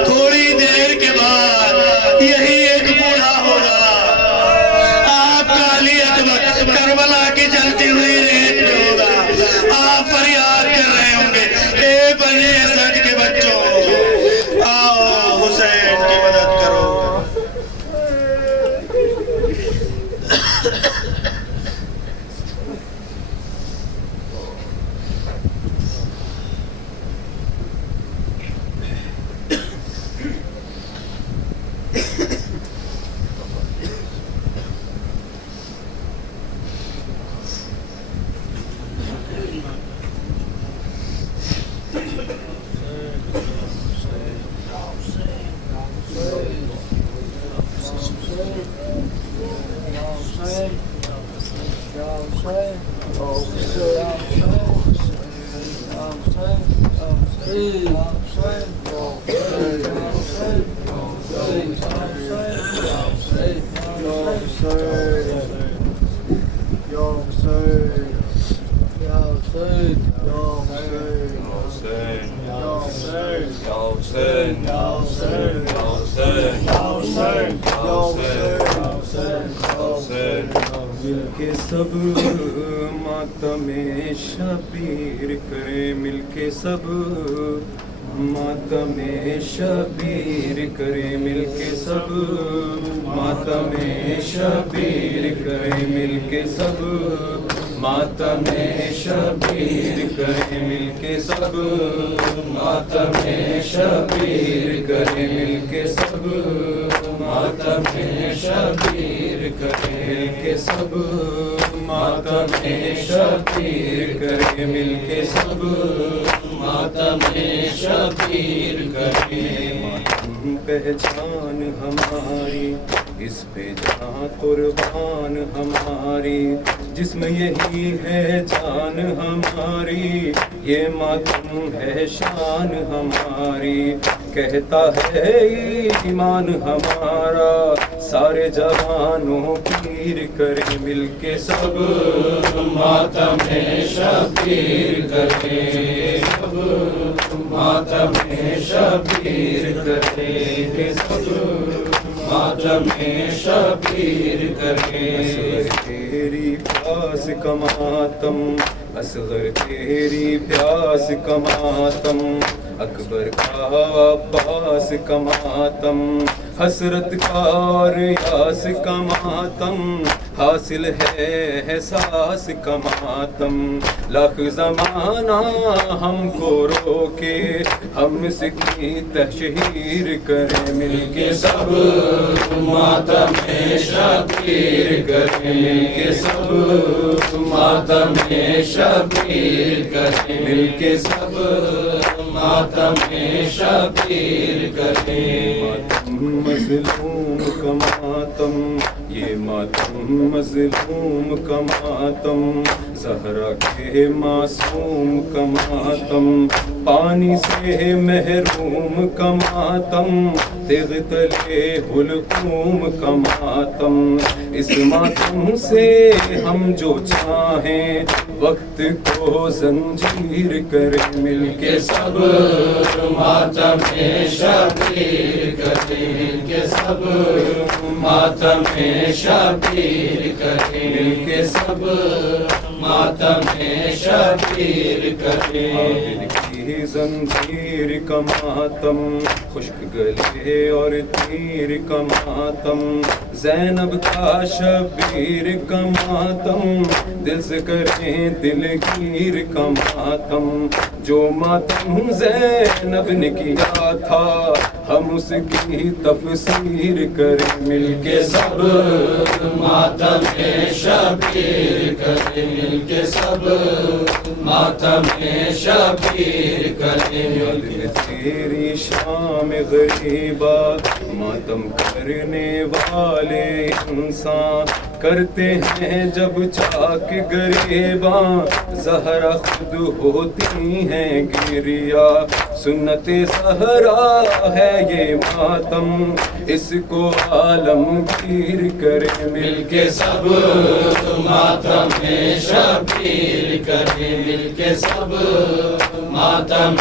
تھوڑی دیر کے بعد یہی ایک بوڑھا ہوگا, آپ کا علی اکبر کربلا کی جلتی ہوئی ریت میں ہوگا, آپ فریاد کر رہے ہوں گے اے بنی اسد کے بچوں آؤ حسین کی مدد کرو. مل کے سب ماتم شبیر کرے, مل کے سب ماتم شبیر کرے, مل کے سب ماتم شبیر کرے, مل کے سب ماتم شبیر کرے, مل کے سب ماتم شبیر کرے, مل کے سب ماتم شبیر کرے, مل کے سب ماتم شبیر کرے, مل کے سب ماتم شبیر کرے. ماتم پہچان ہماری اس پہ جہاں قربان ہماری, جس میں یہی ہے جان ہماری, یہ ماتم ہے شان ہماری. کہتا ہے ایمان ہمارا سارے جوانوں پیر کرے, مل کے سب ماتم شبیر کرے, سب ماتم شبیر کرے, سب ماتم شبیر کرے. تیری پیاس کا ماتم, اصغر تیری پیاس کا ماتم, اکبر کا عباس کا ماتم, حسرت کا ریاض کا ماتم, حاصل ہے احساس کا ماتم. لاکھ زمانہ ہم کو روکے, ہم سے کی تشہیر کریں, مل کے سب ماتم شبیر کریں, مل کے سب ماتم شبیر کریں, مل کے سب ماتم شبیر کریں. ماتم مظلوم کا ماتم, یہ ماتم مظلوم کا ماتم, زہرا کے معصوم کا ماتم, پانی سے محروم کا ماتم, تیغ تلے حلقوم کا ماتم. اس ماتم سے ہم جو چاہیں وقت کو زنجیر کریں, مل کے سب ماتم شبیر کریں, مل کے سب ماتم شبیر کریں، مل کے سب ماتم شبیر کریں۔ عابد کی زنجیر کا ماتم، خشک گلے اور تیر کا ماتم، زینب کا شبیر کا ماتم، دل سے کریں دلگیر کا ماتم، جو ماتم زینب نے کیا تھا ہم اس کی تفسیر کریں، مل کے سب ماتم شبیر کریں، مل کے سب ماتم شبیر کریں۔ تیری شام غریبا ماتم کرنے والے انسان کرتے ہیں جب چاک گریباں، زہرا خود ہوتی ہیں گریا، سنت زہرا ہے یہ ماتم، اس کو عالمگیر کریں، مل کے سب ماتم شبیر کریں، مل کے سب ماتم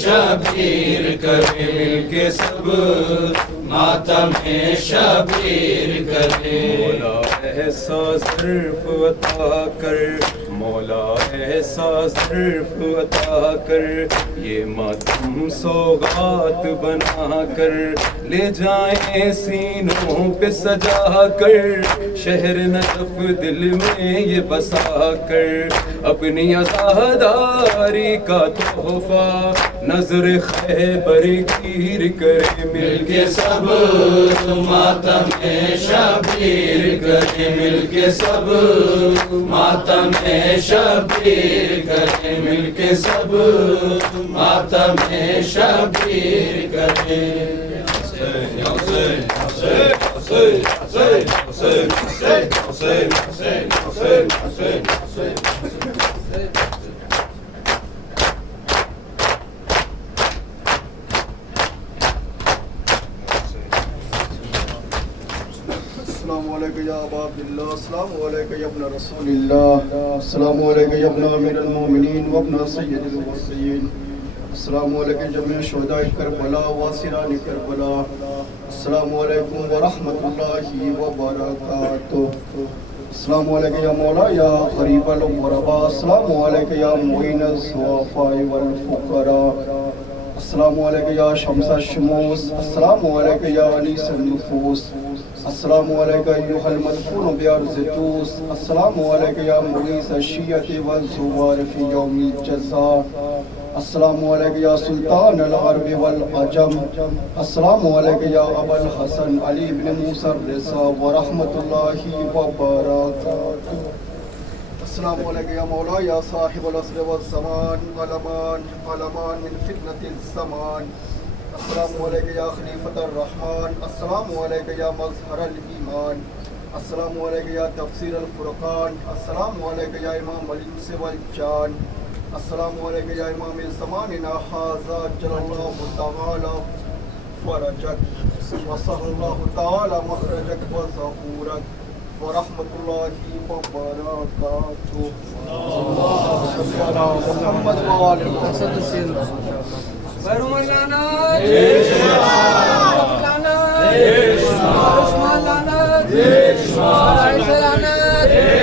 شبیر کریں، مل کے سب ماتم شبیر کریں۔ مولا ایسا ظرف عطا کر، مولا ایسا ظرف عطا کر، یہ ماتم سوغات بنا کر لے جائیں سینوں پہ سجا کر، شہر نجف دل میں یہ بسا کر، اپنی عزاداری کا تحفہ نظر خیبر گیر کرے، مل کے سب ماتم شبیر کریں، مل کے سب ماتم شبیر کریں، مل کے سب ماتم شبیر کریں۔ السلام علیکم یا ابا عبداللہ، السلام علیکم یا ابن رسول اللہ، السلام علیکم یا ابن امیر المومنین و ابن سید المرسلین، السلام علیکم جميع شہداء کربلا واسران کربلا، السلام علیکم ورحمۃ اللہ وبرکاتہ۔ السلام علیکم یا مولا یا قریب الغرباء، السلام علیکم یا معین الضعفاء والفقراء، السلام علیکم یا شمس الشموس، السلام علیکم یا انیس النفوس، السلام علیکم ایھا المدفون بارض طوس، السلام علیکم یا مغیث الشیعۃ والزوار فی یوم الجزاء، السلام علیکم یا سلطان العرب والعجم، السلام علیکم یا ابا الحسن علی بن موسیٰ الرضا ورحمۃ اللہ وبرکاتہ۔ السلام علیکم یا مولا یا صاحب العصر والزمان، علمان علمان من فتنة الزمان، السلام علیکم یا خلیفۃ الرحمن، السلام علیکم یا مظہر الایمان، السلام علیکم یا تفسیر الفرقان، السلام علیکم یا امام الانس والجان، السلام علیکم یا امام زماننا ھذا جل اللہ تعالی فرجک وصح اللہ تعالی مخرجک وظہورک ورحمۃ اللہ وبرکاتہ۔ محمد وآل محمد۔ غیر لعنت لعنت عثمان لعنت لعنت